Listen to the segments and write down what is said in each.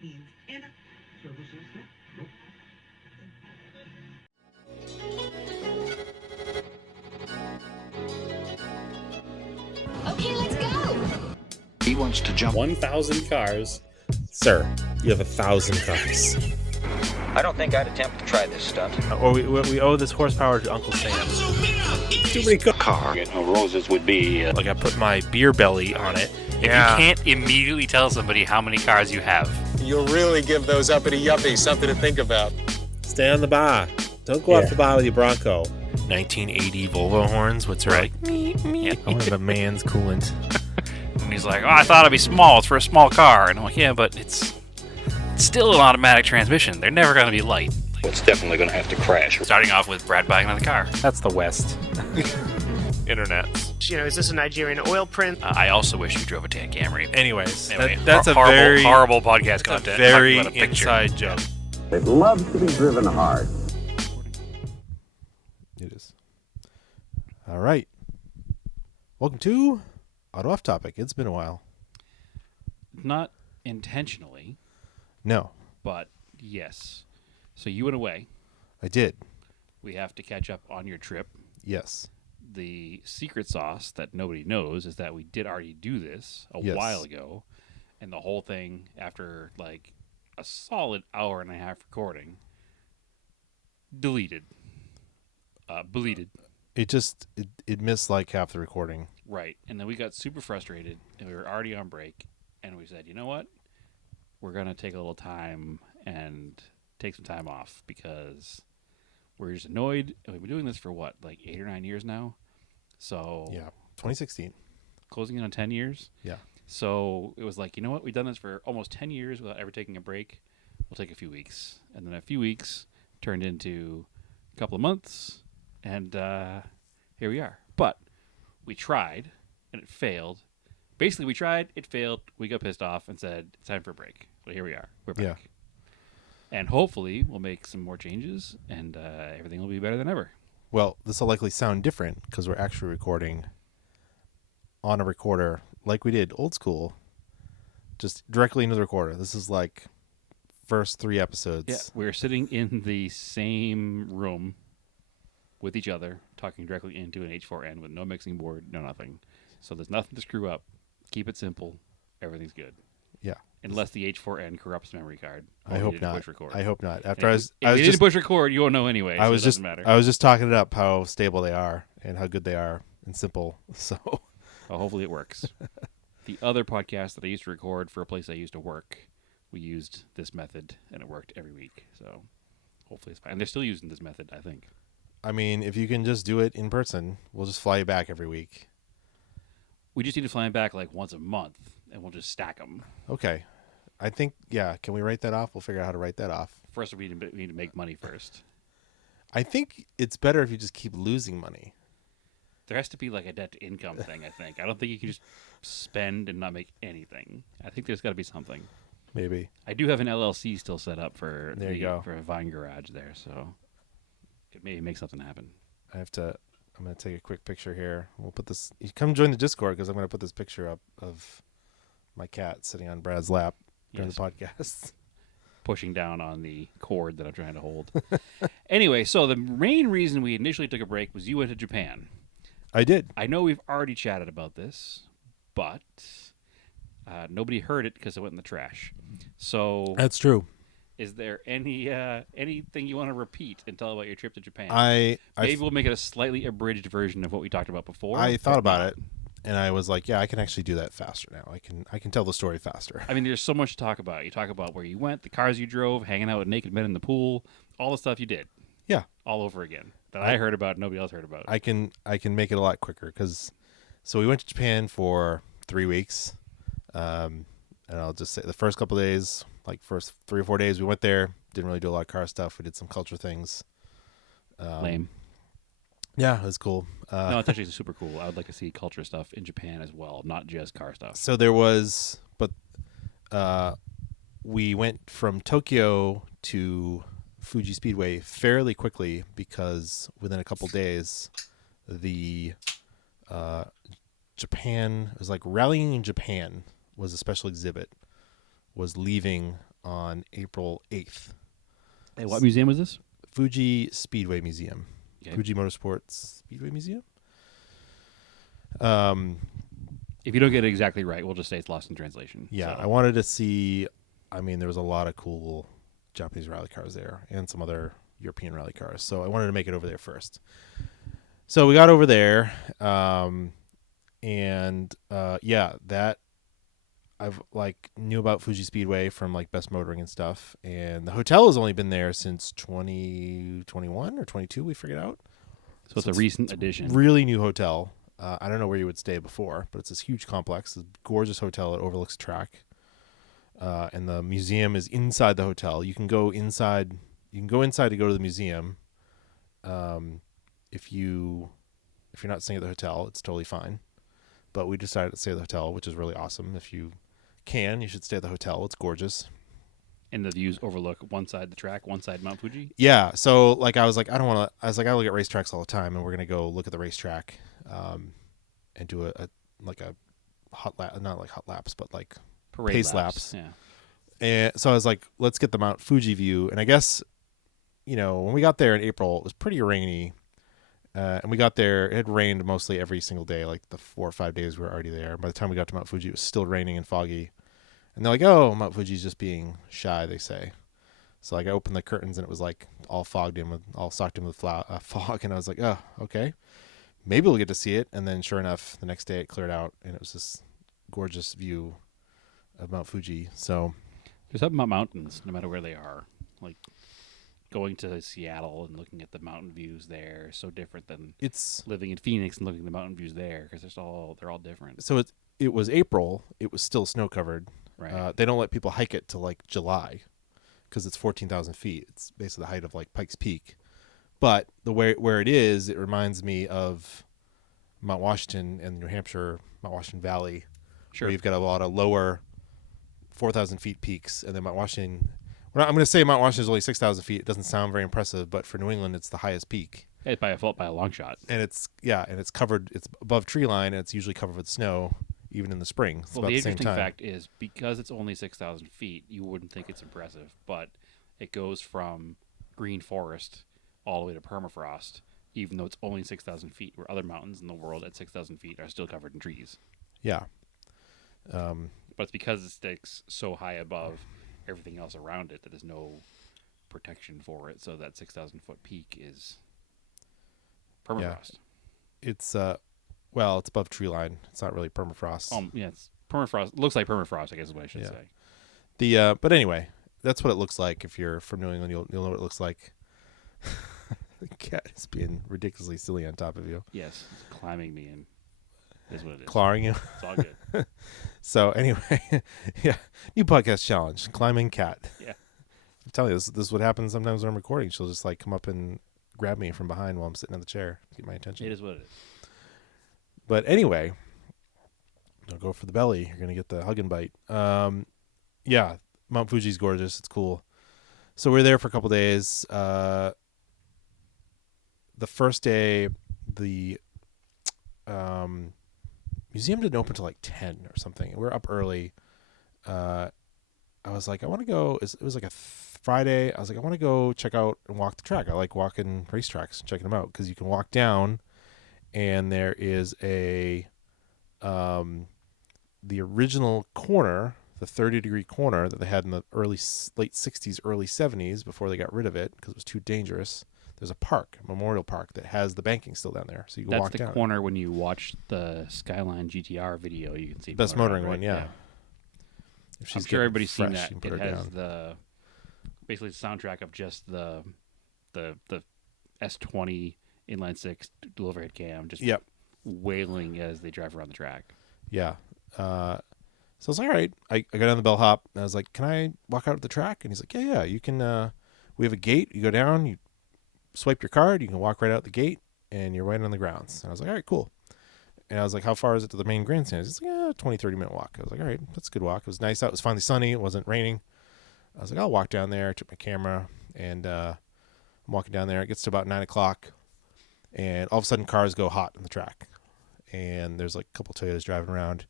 Okay, let's go. He wants to jump 1,000 cars. Sir, you have 1,000 cars. I don't think I'd attempt to try this stunt. Or we owe this horsepower to Uncle Sam. Too many cars. Car. Roses would be... Like I put my beer belly on it. If you can't immediately tell somebody how many cars you have, you'll really give those uppity yuppies something to think about. Stay on the bar. Don't go off the bar with your Bronco. 1980 Volvo horns, what's right? I want a man's coolant. and he's like, "Oh, I thought it'd be small. It's for a small car." And I'm like, "Yeah, but it's still an automatic transmission. They're never going to be light." It's definitely going to have to crash. Starting off with Brad buying another car. That's the West. Internet. Is this a Nigerian oil print? I also wish you drove a tan Camry. Anyways, Anyway, that's a horrible, very horrible podcast content. very Talking about a picture. inside joke. It loves to be driven hard. It is. All right. Welcome to Auto Off Topic. It's been a while. Not intentionally, No, but yes. So you went away. I did. We have to catch up on your trip. Yes. The secret sauce that nobody knows is that we did already do this a while ago, and the whole thing, after like a solid hour and a half recording, deleted. Deleted. It missed like half the recording. Right. And then we got super frustrated, and we were already on break, and we said, you know what? We're going to take a little time and take some time off because we're just annoyed. And we've been doing this for what, like 8 or 9 years now? So Yeah, 2016. Closing in on 10 years? Yeah. So it was like, you know what? We've done this for almost 10 years without ever taking a break. We'll take a few weeks. And then a few weeks turned into a couple of months, and here we are. But we tried, and it failed. Basically, we tried, it failed, we got pissed off and said, it's time for a break. So here we are. We're back. Yeah. And hopefully we'll make some more changes, and everything will be better than ever. Well, this will likely sound different because we're actually recording on a recorder like we did old school, just directly into the recorder. This is like first 3 episodes. Yeah, we're sitting in the same room with each other, talking directly into an H4n with no mixing board, no nothing. So there's nothing to screw up. Keep it simple. Everything's good. Yeah. Unless the H4n corrupts memory card. I hope not. I hope not. After if I was you didn't push record, you won't know anyway. So it doesn't matter. I was just talking it up how stable they are and how good they are and simple. So well, hopefully it works. The other podcast that I used to record for a place I used to work, we used this method and it worked every week. So hopefully it's fine. And they're still using this method, I think. I mean, if you can just do it in person, we'll just fly you back every week. We just need to fly them back like once a month, and we'll just stack them. Okay. I think, yeah, can we write that off? We'll figure out how to write that off. First, we need to make money first. I think it's better if you just keep losing money. There has to be like a debt-to-income thing, I think. I don't think you can just spend and not make anything. I think there's got to be something. Maybe. I do have an LLC still set up for for a Vine garage there, so it may make something happen. I'm going to take a quick picture here. We'll put this. You come join the Discord because I'm going to put this picture up of my cat sitting on Brad's lap during the podcast. Pushing down on the cord that I'm trying to hold. Anyway, so the main reason we initially took a break was you went to Japan. I did. I know we've already chatted about this, but nobody heard it because it went in the trash. So That's true. Is there anything you want to repeat and tell about your trip to Japan? Maybe we'll make it a slightly abridged version of what we talked about before. I thought about it, and I was like, yeah, I can actually do that faster now. I can tell the story faster. I mean, there's so much to talk about. You talk about where you went, the cars you drove, hanging out with naked men in the pool, all the stuff you did. Yeah. All over again. That I heard about, nobody else heard about. I can make it a lot quicker so we went to Japan for 3 weeks. And I'll just say the first couple of days, like first 3 or 4 days we went there, didn't really do a lot of car stuff. We did some culture things. Lame. Yeah, it was cool. No, it's actually super cool. I would like to see culture stuff in Japan as well, not just car stuff. So there was, but we went from Tokyo to Fuji Speedway fairly quickly because within a couple days, the Japan, it was like Rallying Japan was a special exhibit, was leaving on April 8th. Hey, what museum was this? Fuji Speedway Museum. Okay. Fuji Motorsports Speedway Museum. If you don't get it exactly right, we'll just say it's lost in translation. Yeah, So, I wanted to see. I mean, there was a lot of cool Japanese rally cars there and some other European rally cars. So I wanted to make it over there first. So we got over there, that I've like knew about Fuji Speedway from like Best Motoring and stuff, and the hotel has only been there since 2021 or 22. We figured out. so it's a recent addition. Really new hotel. I don't know where you would stay before, but it's this huge complex, this gorgeous hotel. It overlooks the track, and the museum is inside the hotel. You can go inside. You can go inside to go to the museum. If you're not staying at the hotel, it's totally fine. But we decided to stay at the hotel, which is really awesome. If you can, you should stay at the hotel. It's gorgeous. And the views overlook one side the track, one side Mount Fuji. Yeah. So like I was like, I don't want to. I was like, I look at racetracks all the time, and we're gonna go look at the racetrack, and do a hot lap, not like hot laps, but like Parade pace laps. Yeah. And so I was like, let's get the Mount Fuji view. And I guess, when we got there in April, it was pretty rainy. And we got there, it had rained mostly every single day, like the 4 or 5 days we were already there. By the time we got to Mount Fuji, it was still raining and foggy. And they're like, oh, Mount Fuji's just being shy, they say. So like I opened the curtains and it was like all socked in with fog. And I was like, oh, okay. Maybe we'll get to see it. And then sure enough, the next day it cleared out and it was this gorgeous view of Mount Fuji. So There's something about mountains, no matter where they are. Like going to Seattle and looking at the mountain views there is so different than it's living in Phoenix and looking at the mountain views there because they're all different. so it was April. It was still snow covered. Right. They don't let people hike it till like July because it's 14,000 feet. It's basically the height of like Pikes Peak. But the where it is, it reminds me of Mount Washington and New Hampshire, Mount Washington Valley, Sure. where you've got a lot of lower 4,000 feet peaks, and then Mount Washington. Well, I'm going to say Mount Washington is only 6,000 feet. It doesn't sound very impressive, but for New England, it's the highest peak. By a long shot. And it's covered. It's above tree line, and it's usually covered with snow, even in the spring. It's Well, about the the same interesting time. fact is because it's only 6,000 feet, you wouldn't think it's impressive, but it goes from green forest all the way to permafrost, even though it's only 6,000 feet, where other mountains in the world at 6,000 feet are still covered in trees. Yeah. But it's because it sticks so high above everything else around it that there's no protection for it, so that 6,000-foot peak is permafrost. It's it's above tree line. It's not really permafrost. Yeah, it's permafrost. Looks like permafrost, I guess is what I should Yeah. say. But anyway, that's what it looks like. If you're from New England, you'll know what it looks like. The cat is being ridiculously silly on top of you, Yes, it's climbing me and is what it is. clawing you. It's all good. So anyway, yeah, new podcast challenge: climbing cat. Yeah. I'm telling you, this is what happens sometimes when I'm recording. She'll just like come up and grab me from behind while I'm sitting in the chair to get my attention. It is what it is. But anyway, don't go for the belly. You're gonna get the hug and bite. Yeah, Mount Fuji's gorgeous. It's cool. So we were there for a couple days. The first day, the museum didn't open till like 10 or something. We were up early. I was like, I want to go. It was like a Friday. I was like, I want to go check out and walk the track. I like walking racetracks, checking them out because you can walk down, and there is the original corner, the 30-degree corner that they had in the late 60s, early 70s before they got rid of it because it was too dangerous. There's a park, a memorial park, that has the banking still down there, so you can walk down. That's the corner when you watch the Skyline GTR video. You can see Best Miller Motoring right? one, yeah. If I'm she's sure getting everybody's seen fresh, that. you can put It her has down. basically the soundtrack of just the S20 inline six dual overhead cam, just Yep. wailing as they drive around the track. Yeah. So I was like, all right. I got on the bellhop, and I was like, can I walk out of the track? And he's like, yeah, you can. We have a gate. You go down, you swipe your card, you can walk right out the gate, and you're right on the grounds. And I was like, all right, cool. And I was like, how far is it to the main grandstand? He's like, yeah, 20, 30-minute walk. I was like, all right, that's a good walk. It was nice out. It was finally sunny. It wasn't raining. I was like, I'll walk down there. I took my camera, and I'm walking down there. It gets to about 9 o'clock, and all of a sudden cars go hot on the track. And there's like a couple Toyotas driving around.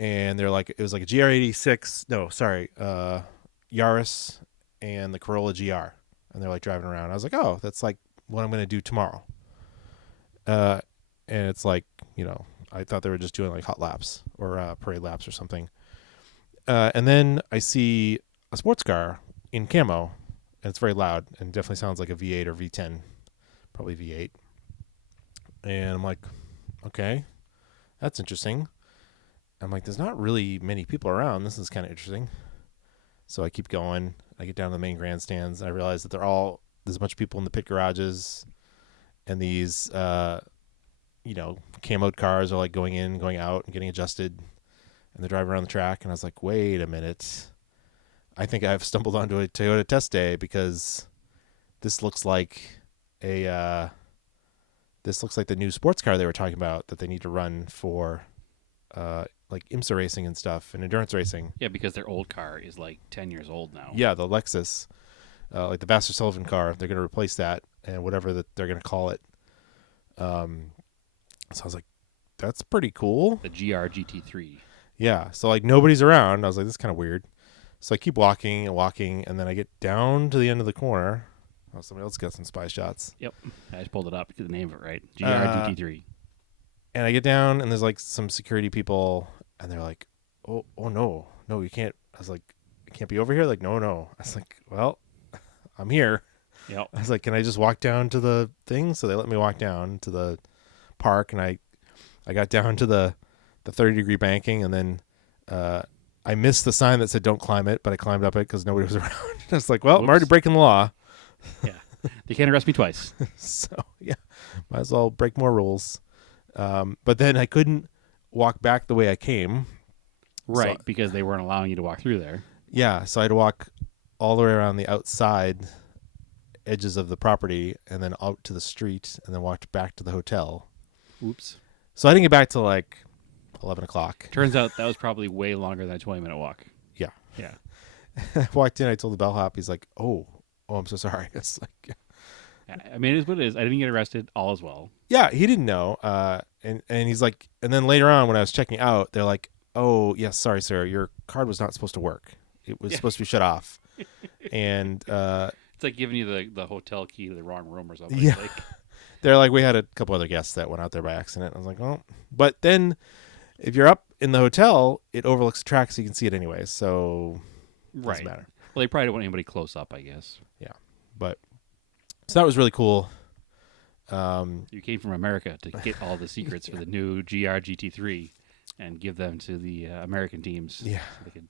And they're like, it was like a GR86. No, sorry. Yaris and the Corolla GR, and they're like driving around. I was like, oh, that's like what I'm going to do tomorrow. And it's like, I thought they were just doing like hot laps or parade laps or something. And then I see a sports car in camo, and it's very loud and definitely sounds like a V8 or V10, probably V8. And I'm like, okay, that's interesting. I'm like, there's not really many people around. This is kind of interesting. So I keep going. I get down to the main grandstands. And I realize that there's a bunch of people in the pit garages, and these, camoed cars are like going in, going out, and getting adjusted, and they're driving around the track. And I was like, wait a minute. I think I've stumbled onto a Toyota test day, because this looks like the new sports car they were talking about that they need to run for, like IMSA racing and stuff and endurance racing. Yeah, because their old car is like 10 years old now. Yeah, the Lexus, like the Vassar Sullivan car, they're going to replace that and whatever that they're going to call it. So I was like, that's pretty cool. The GR GT3. Yeah, so like nobody's around. I was like, this is kind of weird. So I keep walking and walking, and then I get down to the end of the corner. Oh, somebody else got some spy shots. Yep, I just pulled it up to get the name of it right. GR GT3. And I get down, and there's like some security people, and they're like, oh no, you can't. I was like, I can't be over here. Like, no. I was like, well, I'm here. Yep. I was like, can I just walk down to the thing? So they let me walk down to the park, and I got down to the 30-degree banking, and then I missed the sign that said don't climb it, but I climbed up it because nobody was around. I was like, well, I'm already breaking the law. Yeah, they can't arrest me twice. So yeah, might as well break more rules. But then I couldn't walk back the way I came. Right, So, because they weren't allowing you to walk through there. yeah, so I had to walk all the way around the outside edges of the property and then out to the street and then walked back to the hotel. Oops. So I didn't get back till like 11 o'clock. Turns out that was probably way longer than a 20-minute walk. Yeah. Yeah. I walked in, I told the bellhop, he's like, oh, I'm so sorry. It's like, I mean, it is what it is. I didn't get arrested. All is well. yeah, he didn't know. And he's like, and then later on when I was checking out, they're like, oh, yes, sorry, sir. Your card was not supposed to work. It was supposed to be shut off. And It's like giving you the hotel key to the wrong room or something. yeah, Like, they're like, we had a couple other guests that went out there by accident. I was like, oh, but then if you're up in the hotel, it overlooks the track, so you can see it anyway. So it doesn't matter. Well, they probably don't want anybody close up, I guess. Yeah, but so that was really cool. You came from America to get all the secrets for the new GR GT3 and give them to the American teams. Yeah. So they could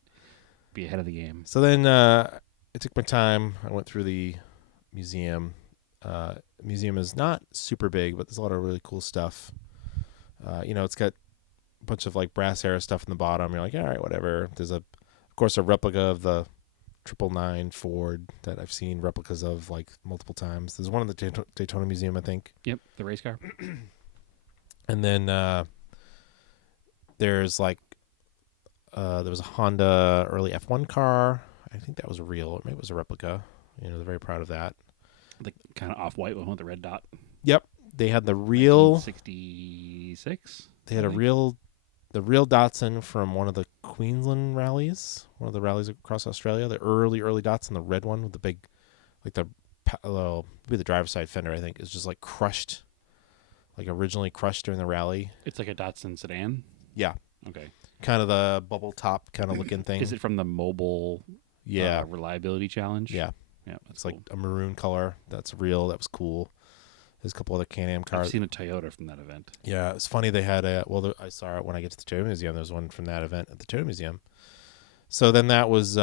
be ahead of the game. So then I took my time. I went through the museum. Museum is not super big, but there's a lot of really cool stuff. It's got a bunch of like brass era stuff in the bottom. You're like, all right, whatever. There's of course, a replica of the 999 Ford that I've seen replicas of like multiple times. There's one in the Daytona Museum, I think. Yep, the race car. And then there's like there was a Honda early F1 car. I think that was real, or maybe it was a replica. They're very proud of that. The kind of off-white one with the red dot. Yep, they had the real 66. They had the real Datsun from one of the Queensland rallies, one of the rallies across Australia. The early Datsun, the red one with the big, like maybe the driver's side fender, I think, is just like crushed, like originally crushed during the rally. It's like a Datsun sedan. Yeah. Okay. Kind of the bubble top kind of looking thing. Is it from the mobile? Yeah. Reliability challenge. Yeah. Yeah. It's like a maroon color. That's real. That was cool. There's a couple other Can-Am cars. I've seen a Toyota from that event. Yeah, it's funny. They had I saw it when I get to the Toyota Museum. There's one from that event at the Toyota Museum. So then that was it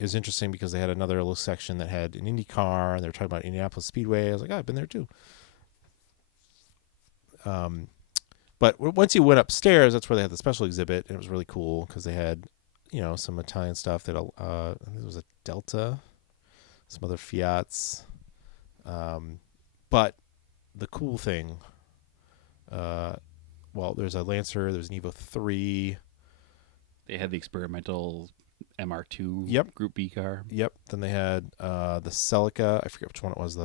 was interesting because they had another little section that had an Indy car, and they were talking about Indianapolis Speedway. I was like, I've been there too. But once you went upstairs, that's where they had the special exhibit, and it was really cool because they had, some Italian stuff that I think it was a Delta, some other Fiats, but the cool thing, there's a Lancer, there's an Evo 3. They had the experimental MR2 Yep. Group B car. Yep. Then they had the Celica. I forget which one it was.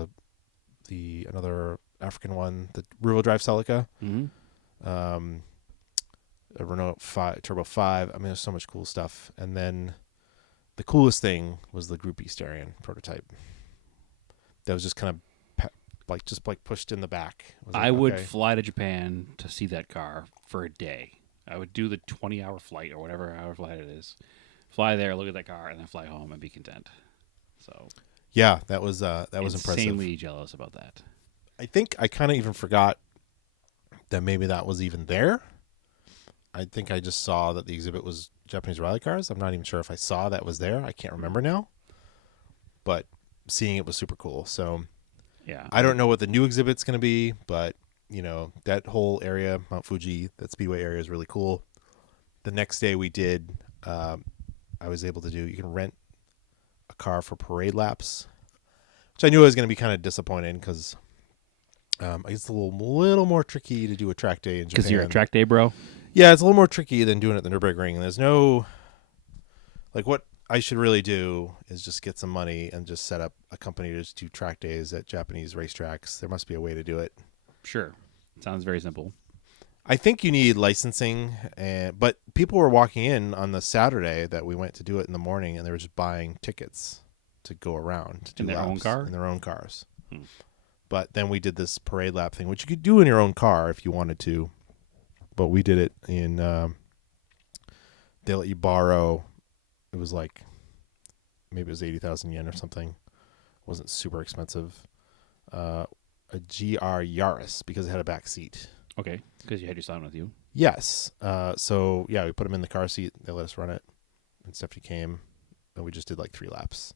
The another African one, the rear-wheel drive Celica. Mm-hmm. A Renault 5 Turbo 5. I mean, there's so much cool stuff. And then the coolest thing was the Group E Starion prototype. That was just kind of pushed in the back. I would fly to Japan to see that car for a day. I would do the 20-hour flight or whatever hour flight it is. Fly there, look at that car, and then fly home and be content. So yeah, that was impressive. Insanely jealous about that. I think I kind of even forgot that maybe that was even there. I think I just saw that the exhibit was Japanese rally cars. I'm not even sure if I saw that was there. I can't remember now. But seeing it was super cool. So yeah, I don't know what the new exhibit's going to be, but that whole area, Mount Fuji, that Speedway area is really cool. The next day we did, I was able to do, you can rent a car for parade laps, which I knew I was going to be kind of disappointed because it's a little more tricky to do a track day in Japan. Because you're a track day bro? Yeah, it's a little more tricky than doing it at the Nürburgring. And there's no, what I should really do is just get some money and just set up a company to just do track days at Japanese racetracks. There must be a way to do it. Sure. Sounds very simple. I think you need licensing, but people were walking in on the Saturday that we went to do it in the morning, and they were just buying tickets to go around to do in their own laps car? in their own cars. But then we did this parade lap thing, which you could do in your own car if you wanted to. But we did it in. They let you borrow. It was like maybe it was 80,000 yen or something. It wasn't super expensive. A GR Yaris because it had a back seat. Okay, because you had your son with you. Yes. So yeah, we put him in the car seat. They let us run it, and Stephanie came, and we just did like 3 laps.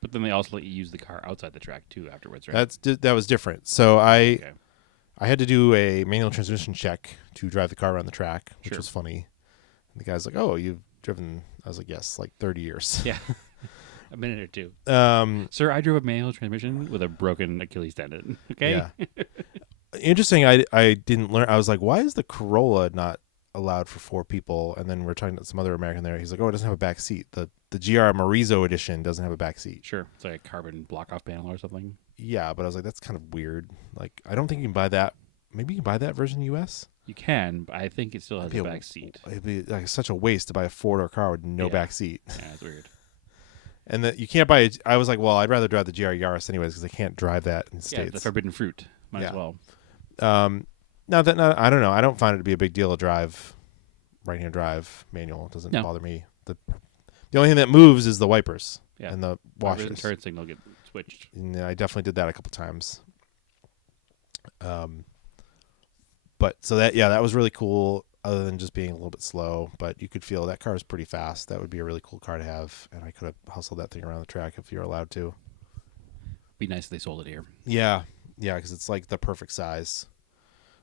But then they also let you use the car outside the track too afterwards, right? That was different. So I had to do a manual transmission check to drive the car around the track, which was funny. And the guy's like, "Oh, you've driven?" I was like, "Yes, like 30 years." Yeah. A minute or two. Sir, I drove a manual transmission with a broken Achilles tendon. Okay. Yeah. Interesting. I didn't learn. I was like, why is the Corolla not allowed for 4 people? And then we're talking to some other American there. He's like, oh, it doesn't have a back seat. The GR Morizo edition doesn't have a back seat. Sure. It's like a carbon block-off panel or something. Yeah, but I was like, that's kind of weird. Like, I don't think you can buy that. Maybe you can buy that version in the U.S.? You can, but I think it still has a back seat. It'd be like such a waste to buy a 4-door car with no back seat. Yeah, it's weird. And that you can't buy I was like, well, I'd rather drive the GR Yaris anyways because I can't drive that in the States. Yeah, the forbidden fruit. Might as well. I don't know. I don't find it to be a big deal to drive right-hand drive manual. It doesn't bother me. The only thing that moves is the wipers and the washers. The turn signal get switched. And I definitely did that a couple times. But so that was really cool. Other than just being a little bit slow, but you could feel that car is pretty fast. That would be a really cool car to have, and I could have hustled that thing around the track if you're allowed to. Be nice if they sold it here. Yeah, because it's like the perfect size.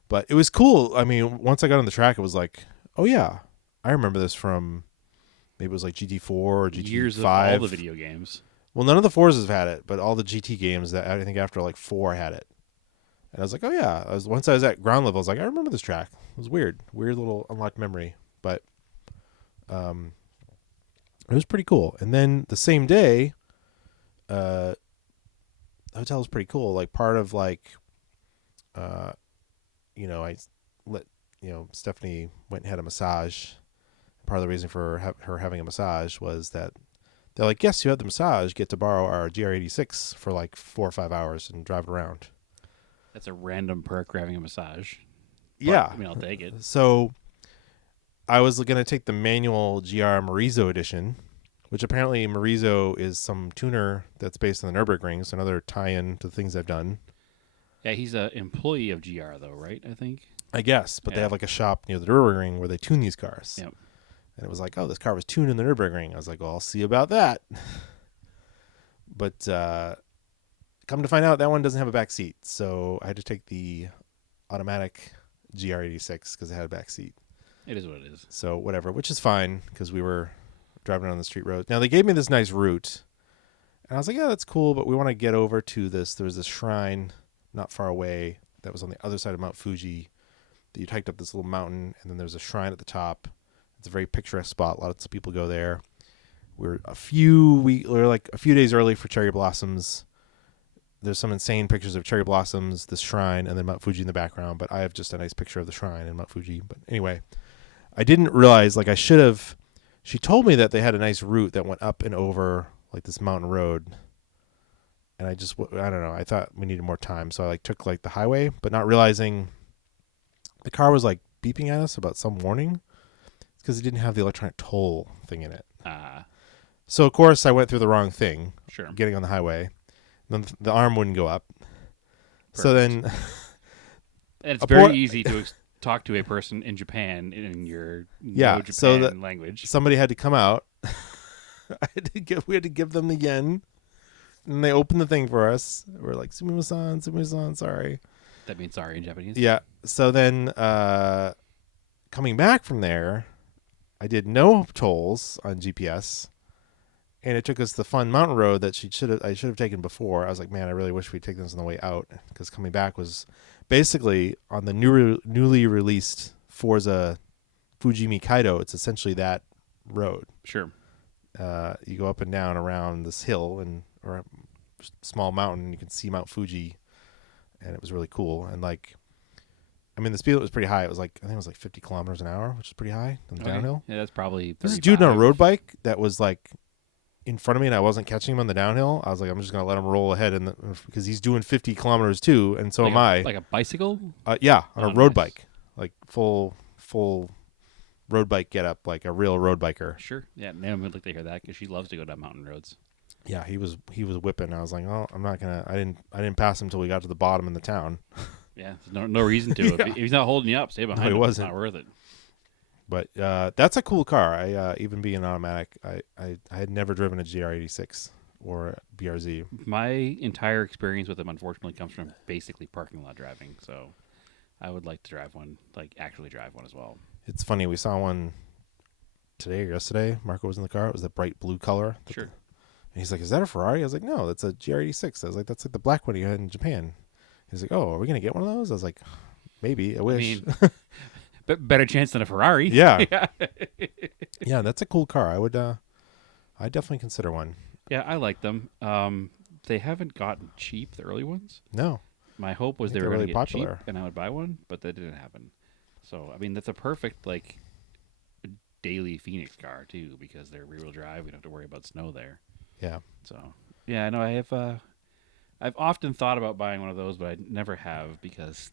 But it was cool. I mean, once I got on the track, it was like, oh yeah, I remember this from maybe it was like GT4 or GT5. Years of all the video games. Well, none of the Forzas have had it, but all the GT games that I think after like 4 had it. And I was like, oh yeah. Once I was at ground level, I was like, I remember this track. It was weird little unlocked memory, but it was pretty cool. And then the same day, the hotel was pretty cool. Like part of like, I let Stephanie went and had a massage. Part of the reason for her having a massage was that they're like, yes, you had the massage. Get to borrow our GR86 for like 4 or 5 hours and drive it around. That's a random perk for having a massage. Yeah. I mean, I'll take it. So I was going to take the manual GR Morizo edition, which apparently Morizo is some tuner that's based on the Nürburgring, so another tie-in to the things I've done. Yeah, he's an employee of GR, though, right? I think. I guess, but they have like a shop near the Nürburgring where they tune these cars. Yep. And it was like, oh, this car was tuned in the Nürburgring. I was like, well, I'll see about that. But come to find out, that one doesn't have a back seat, so I had to take the automatic GR86 because it had a back seat. It is what it is. So whatever, which is fine because we were driving on the street road. Now they gave me this nice route, and I was like, yeah, that's cool, but we want to get over to this. There was this shrine not far away that was on the other side of Mount Fuji that you'd hiked up this little mountain, and then there's a shrine at the top. It's a very picturesque spot. Lots of people go there. We're a few days early for cherry blossoms. There's some insane pictures of cherry blossoms, this shrine, and then Mount Fuji in the background. But I have just a nice picture of the shrine and Mount Fuji. But anyway, I didn't realize, like I should have she told me that they had a nice route that went up and over like this mountain road. And I don't know. I thought we needed more time. So I like took like the highway, but not realizing the car was like beeping at us about some warning. It's because it didn't have the electronic toll thing in it. So of course I went through the wrong thing. Sure. Getting on the highway. Then the arm wouldn't go up. So then. And it's very easy to talk to a person in Japan in your no Japan language. Somebody had to come out. We had to give them the yen. And they opened the thing for us. We're like, sumimasen, sorry. That means sorry in Japanese? Yeah. So then coming back from there, I did no tolls on GPS. And it took us the fun mountain road that I should have taken before. I was like, man, I really wish we'd taken this on the way out. Because coming back was basically on the newly released Forza Fujimi Kaido. It's essentially that road. Sure. You go up and down around this hill or a small mountain, and you can see Mount Fuji, and it was really cool. And like, I mean, the speed was pretty high. It was like, I think it was like 50 kilometers an hour, which is pretty high on the downhill. Yeah, that's probably 35. There's a dude on a road bike that was like in front of me, and I wasn't catching him on the downhill. I was like, I'm just gonna let him roll ahead, because he's doing 50 kilometers too, and so am I. Like a bicycle? Yeah, on a road nice. bike, like full road bike get up, like a real road biker. Sure. Yeah, Nam would like to hear that because she loves to go down mountain roads. Yeah, he was whipping. I was like, oh, I'm not gonna. I didn't pass him until we got to the bottom in the town. Yeah, there's no reason to. Yeah. If he's not holding you up, stay behind No, he him. wasn't. It's not worth it. But that's a cool car. I even being automatic, I had never driven a GR86 or a BRZ. My entire experience with them, unfortunately, comes from basically parking lot driving. So I would like to drive one, like actually drive one as well. It's funny. We saw one today or yesterday. Marco was in the car. It was the bright blue color. Sure. And he's like, "Is that a Ferrari?" I was like, "No, that's a GR86." I was like, "That's like the black one you had in Japan." He's like, "Oh, are we gonna get one of those?" I was like, "Maybe. I wish." But better chance than a Ferrari. Yeah. Yeah, that's a cool car. I'd definitely consider one. Yeah, I like them. They haven't gotten cheap, the early ones. No. My hope was I they think were they're going to really get popular. cheap and I would buy one, but that didn't happen. So, I mean, that's a perfect, like, daily Phoenix car, too, because they're rear-wheel drive. We don't have to worry about snow there. Yeah. So, yeah, I know I've often thought about buying one of those, but I never have because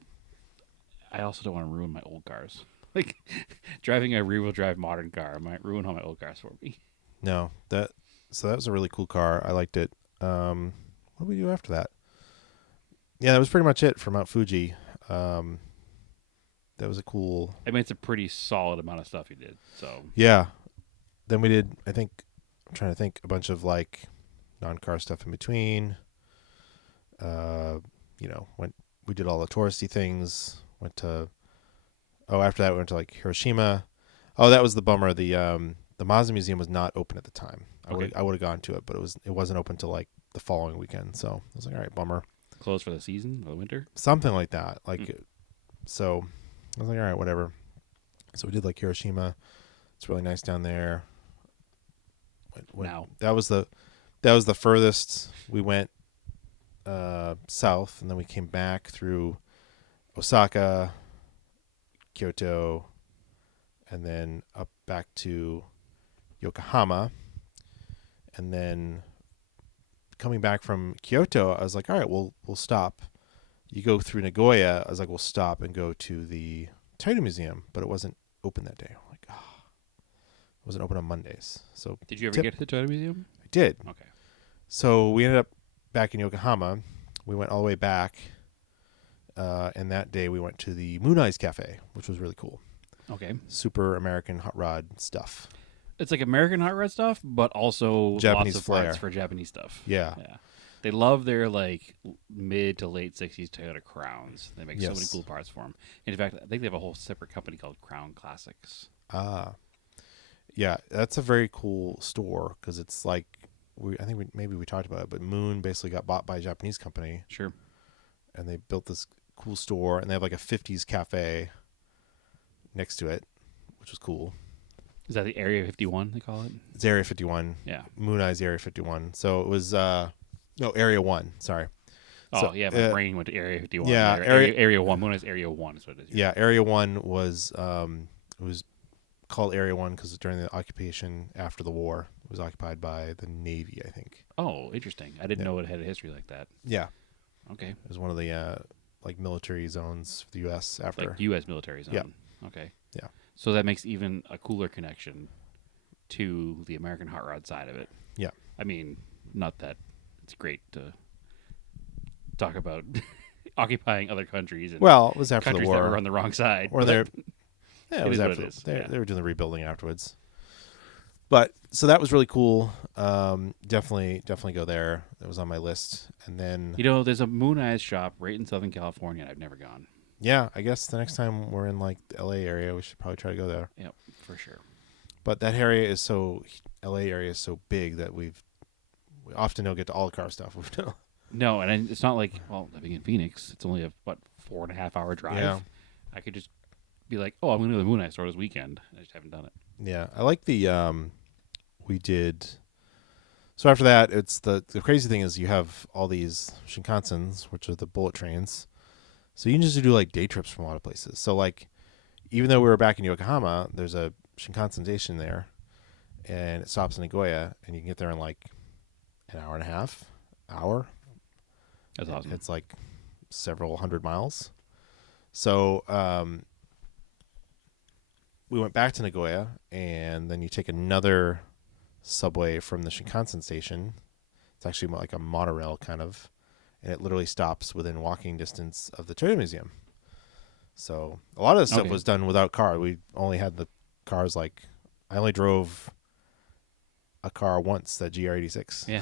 I also don't want to ruin my old cars. Like, driving a rear-wheel drive modern car might ruin all my old cars for me. No. That was a really cool car. I liked it. What did we do after that? Yeah, that was pretty much it for Mount Fuji. That was a cool... I mean, it's a pretty solid amount of stuff you did, so... Yeah. Then we did, I'm trying to think, a bunch of, like, non-car stuff in between. We did all the touristy things. After that, we went to, like, Hiroshima. Oh, that was the bummer. The Mazda Museum was not open at the time. I would have gone to it, but it wasn't open till, like, the following weekend. So I was like, all right, bummer. Closed for the season, or the winter? Something like that. So I was like, all right, whatever. So we did like Hiroshima. It's really nice down there. That was the furthest we went south, and then we came back through Osaka, Kyoto, and then up back to Yokohama. And then coming back from Kyoto, I was like, all right, we'll stop. You go through Nagoya. I was like, we'll stop and go to the Taito Museum, but it wasn't open that day. I'm like, it wasn't open on Mondays. So did you ever get to the Toyota Museum? I did. Okay. So we ended up back in Yokohama. We went all the way back, and that day we went to the Moon Eyes Cafe, which was really cool. Okay. Super American hot rod stuff. It's like American hot rod stuff, but also Japanese lots of flair. parts for Japanese stuff. Yeah. They love their like mid to late 60s Toyota Crowns. They make so many cool parts for them. In fact, I think they have a whole separate company called Crown Classics. Yeah, that's a very cool store because it's like I think maybe we talked about it, but Moon basically got bought by a Japanese company. Sure. And they built this cool store, and they have like a 50s cafe next to it, which was cool. Is that the Area 51 they call it? It's Area 51. Yeah. Moon Eyes Area 51. So it was Area 1, sorry. Oh, so, yeah, my brain went to Area 51. Yeah, Area 1. Moon Eyes Area 1 is what it is. Yeah, Area 1 was it was called Area 1 because during the occupation after the war, it was occupied by the Navy, I think. Oh, interesting. I didn't know it had a history like that. Yeah. Okay. It was one of the like military zones for the U.S. after. Like U.S. military zone. Yeah. Okay. Yeah. So that makes even a cooler connection to the American hot rod side of it. Yeah. I mean, not that it's great to talk about occupying other countries and Well, it was after the countries war. that were on the wrong side. Or but they're yeah, it it was is what after it is. they Yeah. were doing the rebuilding afterwards. But so that was really cool. Definitely go there. It was on my list. And then You know, there's a Moon Eyes shop right in Southern California, and I've never gone. yeah, I guess the next time we're in like the LA area, we should probably try to go there. Yep, for sure. But that area is LA area is so big that we often don't get to all the car stuff. No, and it's not like, well, living in Phoenix, it's only a 4.5 hour drive. Yeah. I could just be like, oh, I'm going to the Moon Eye store this weekend. I just haven't done it. Yeah, I like the we did. So after that, it's the crazy thing is you have all these Shinkansens, which are the bullet trains. So you can just do like day trips from a lot of places. So like, even though we were back in Yokohama, there's a Shinkansen station there, and it stops in Nagoya, and you can get there in like an hour and a half, hour. That's awesome. It's like several hundred miles. So we went back to Nagoya, and then you take another subway from the Shinkansen station. It's actually like a monorail kind of, and it literally stops within walking distance of the Toyota Museum. So a lot of this stuff was done without car. We only had the cars like I only drove a car once, that GR86. Yeah.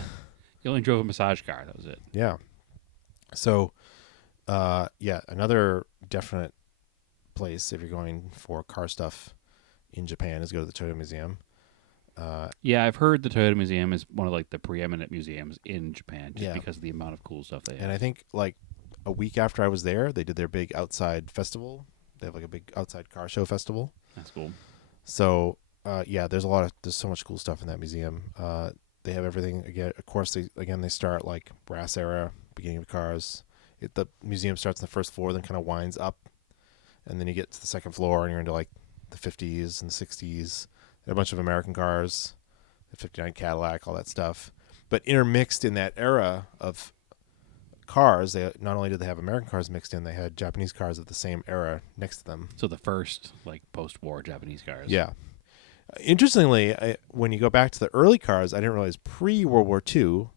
You only drove a massage car. That was it. Yeah. So, yeah, another definite place if you're going for car stuff in Japan is go to the Toyota Museum. Yeah, I've heard the Toyota Museum is one of like the preeminent museums in Japan just Yeah. because of the amount of cool stuff they have. And I think like a week after I was there, they did their big outside festival. They have like a big outside car show festival. That's cool. So, yeah, there's so much cool stuff in that museum. They have everything again. Of course, they start like brass era, beginning of cars. The museum starts on the first floor, then kind of winds up, and then you get to the second floor, and you're into like the 50s and the 60s. There are a bunch of American cars, the 59 Cadillac, all that stuff. But intermixed in that era of cars, they not only did they have American cars mixed in, they had Japanese cars of the same era next to them. So the first like post-war Japanese cars. Yeah. Interestingly, when you go back to the early cars, I didn't realize pre-World War II,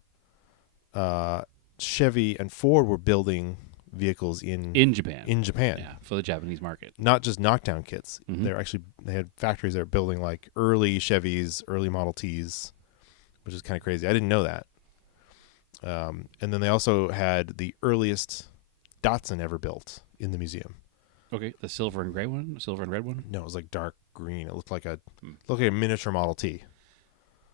Chevy and Ford were building vehicles in Japan. Yeah, for the Japanese market. Not just knockdown kits. Mhm. They had factories that were building like early Chevys, early Model Ts, which is kind of crazy. I didn't know that. And then they also had the earliest Datsun ever built in the museum. Okay, the silver and red one? No, it was like dark green. It looked like a miniature Model T.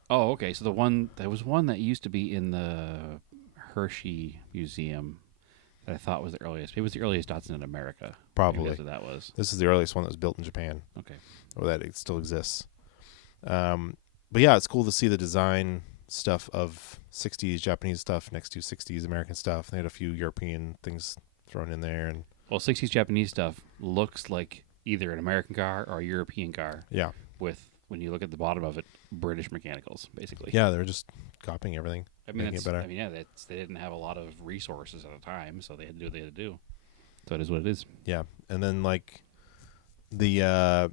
Oh, okay. So there was one that used to be in the Hershey Museum that I thought was the earliest. It was the earliest Datsun in America. Probably. Maybe that's what that was. This is the earliest one that was built in Japan. Okay. Or that it still exists. But yeah, it's cool to see the design stuff of 60s Japanese stuff next to 60s American stuff. They had a few European things thrown in there. And Well, 60s Japanese stuff looks like either an American car or a European car. yeah. With, when you look at the bottom of it, British mechanicals, basically. Yeah, they were just copying everything. I mean, making it better. they didn't have a lot of resources at the time, so they had to do what they had to do. So it is what it is. Yeah. And then like I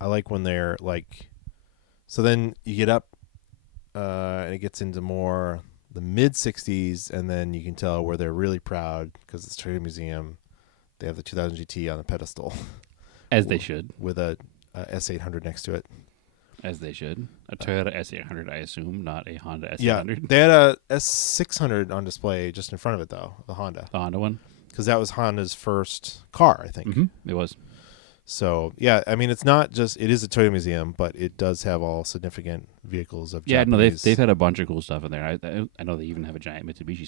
like when they're like, so then you get up and it gets into more the mid 60s, and then you can tell where they're really proud because it's Toyota Museum. They have the 2000 GT on a pedestal. As they should. With a S800 next to it. As they should. A Toyota S800, I assume, not a Honda S800. Yeah, they had a S600 on display just in front of it, though, the Honda. The Honda one? Because that was Honda's first car, I think. Mm-hmm. It was. So, yeah, I mean, it's not just, it is a Toyota Museum, but it does have all significant vehicles of Yeah, Japanese. no, they've had a bunch of cool stuff in there. I know they even have a giant Mitsubishi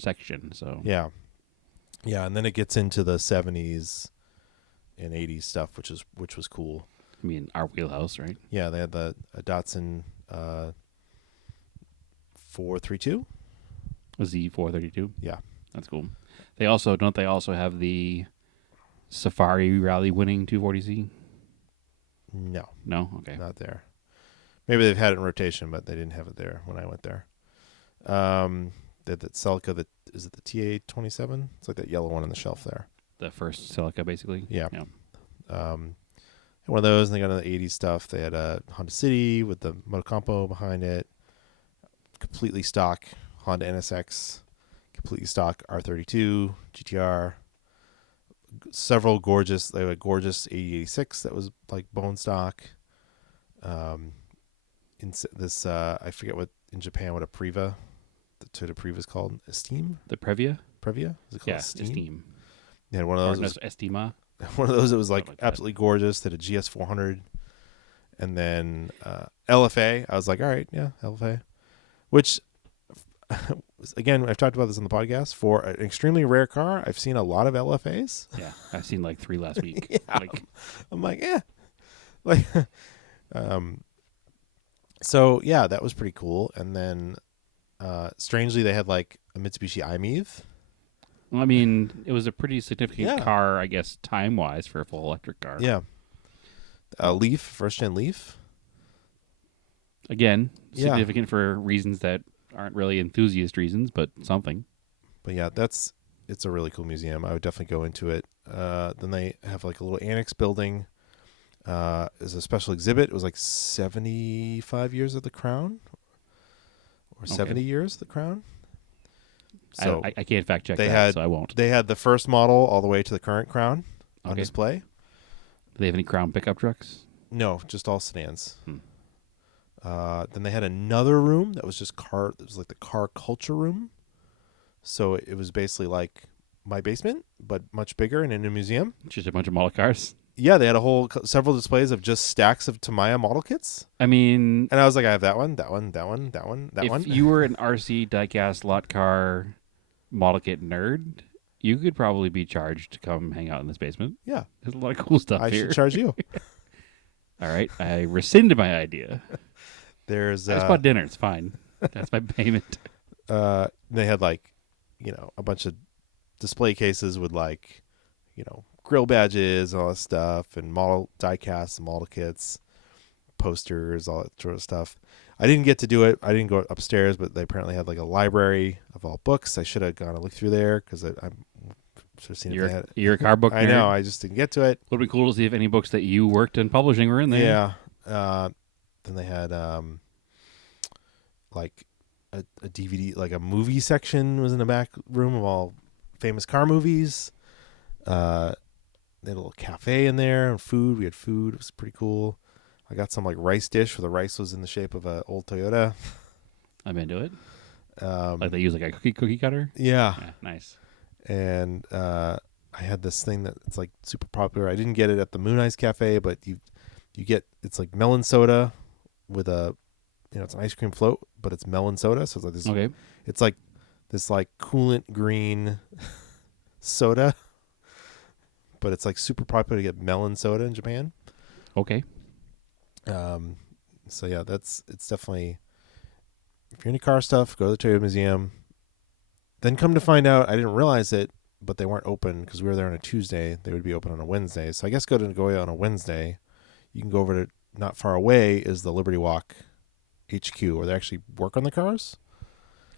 section. So Yeah. Yeah, and then it gets into the 70s and 80s stuff, which was cool. I mean, our wheelhouse, right? Yeah, they had a Datsun 432. A Z432. Yeah. That's cool. They also have the Safari Rally winning 240Z? No, No? Okay. not there. Maybe they've had it in rotation, but they didn't have it there when I went there. That Celica, is it the TA-27? It's like that yellow one on the shelf there. The first Celica, basically? Yeah. One of those, and they got the 80s stuff. They had a Honda City with the Motocampo behind it. Completely stock Honda NSX. Completely stock R32, GTR. Several gorgeous, they had a gorgeous 8086 that was like bone stock. In this, I forget what in Japan what a Priva, the Toyota Priva is called. Esteem? The Previa? Previa? Is it called Yeah, Esteem? Esteem. Yeah, one of Or those. no, Was, Estima. one of those that was like, Something like that. absolutely gorgeous. They had a GS400, and then LFA. I was like, all right, yeah, LFA, which. Again, I've talked about this on the podcast. For an extremely rare car, I've seen a lot of LFAs. Yeah, I've seen like 3 last week. Yeah. Like, I'm like, like, so yeah, that was pretty cool. And then, strangely, they had like a Mitsubishi i-MiEV. well, I mean, it was a pretty significant Yeah. car, I guess, time-wise for a full electric car. Yeah, a Leaf, first gen Leaf. Again, Yeah. significant for reasons that aren't really enthusiast reasons, but something. But yeah, it's a really cool museum. I would definitely go into it. Then they have like a little annex building. Is a special exhibit. It was like 75 years of the Crown, or 70 years of the Crown. So I can't fact check they that, had so I won't. They had the first model all the way to the current Crown on Okay. display. Do they have any Crown pickup trucks? No, just all sedans. Hmm. Then they had another room that was just car. It was like the car culture room. So it was basically like my basement, but much bigger and in a museum. Just a bunch of model cars. Yeah, they had several displays of just stacks of Tamiya model kits. I mean, And I was like, I have that one, that one, that one, that one, that if one. you were an RC diecast lot car model kit nerd, you could probably be charged to come hang out in this basement. Yeah, There's a lot of cool stuff I here. should charge you. All right, I rescind my idea. There's I just bought dinner. It's fine. That's my payment. they had like, a bunch of display cases with like, grill badges and all that stuff, and model die casts and model kits, posters, all that sort of stuff. I didn't get to do it. I didn't go upstairs, but they apparently had like a library of all books. I should have gone and looked through there because I should have seen if they had. You're a car book I nerd. know. I just didn't get to it. Would be cool to see if any books that you worked in publishing were in there. Yeah. Then they had like a DVD, like a movie section was in the back room of all famous car movies. They had a little cafe in there and food. We had food. It was pretty cool. I got some like rice dish where the rice was in the shape of an old Toyota. I'm into it. Like they use like a cookie cutter. Yeah. Yeah, nice. And I had this thing that it's like super popular. I didn't get it at the Moon Ice Cafe, but you get, it's like melon soda with a, it's an ice cream float, but it's melon soda. So it's like this. Okay. It's like this like coolant green soda, but it's like super popular to get melon soda in Japan. Okay. So yeah, it's definitely, if you're into car stuff, go to the Toyota Museum. Then come to find out, I didn't realize it, but they weren't open because we were there on a Tuesday. They would be open on a Wednesday. So I guess go to Nagoya on a Wednesday. You can go over to, not far away is the Liberty Walk HQ, where they actually work on the cars.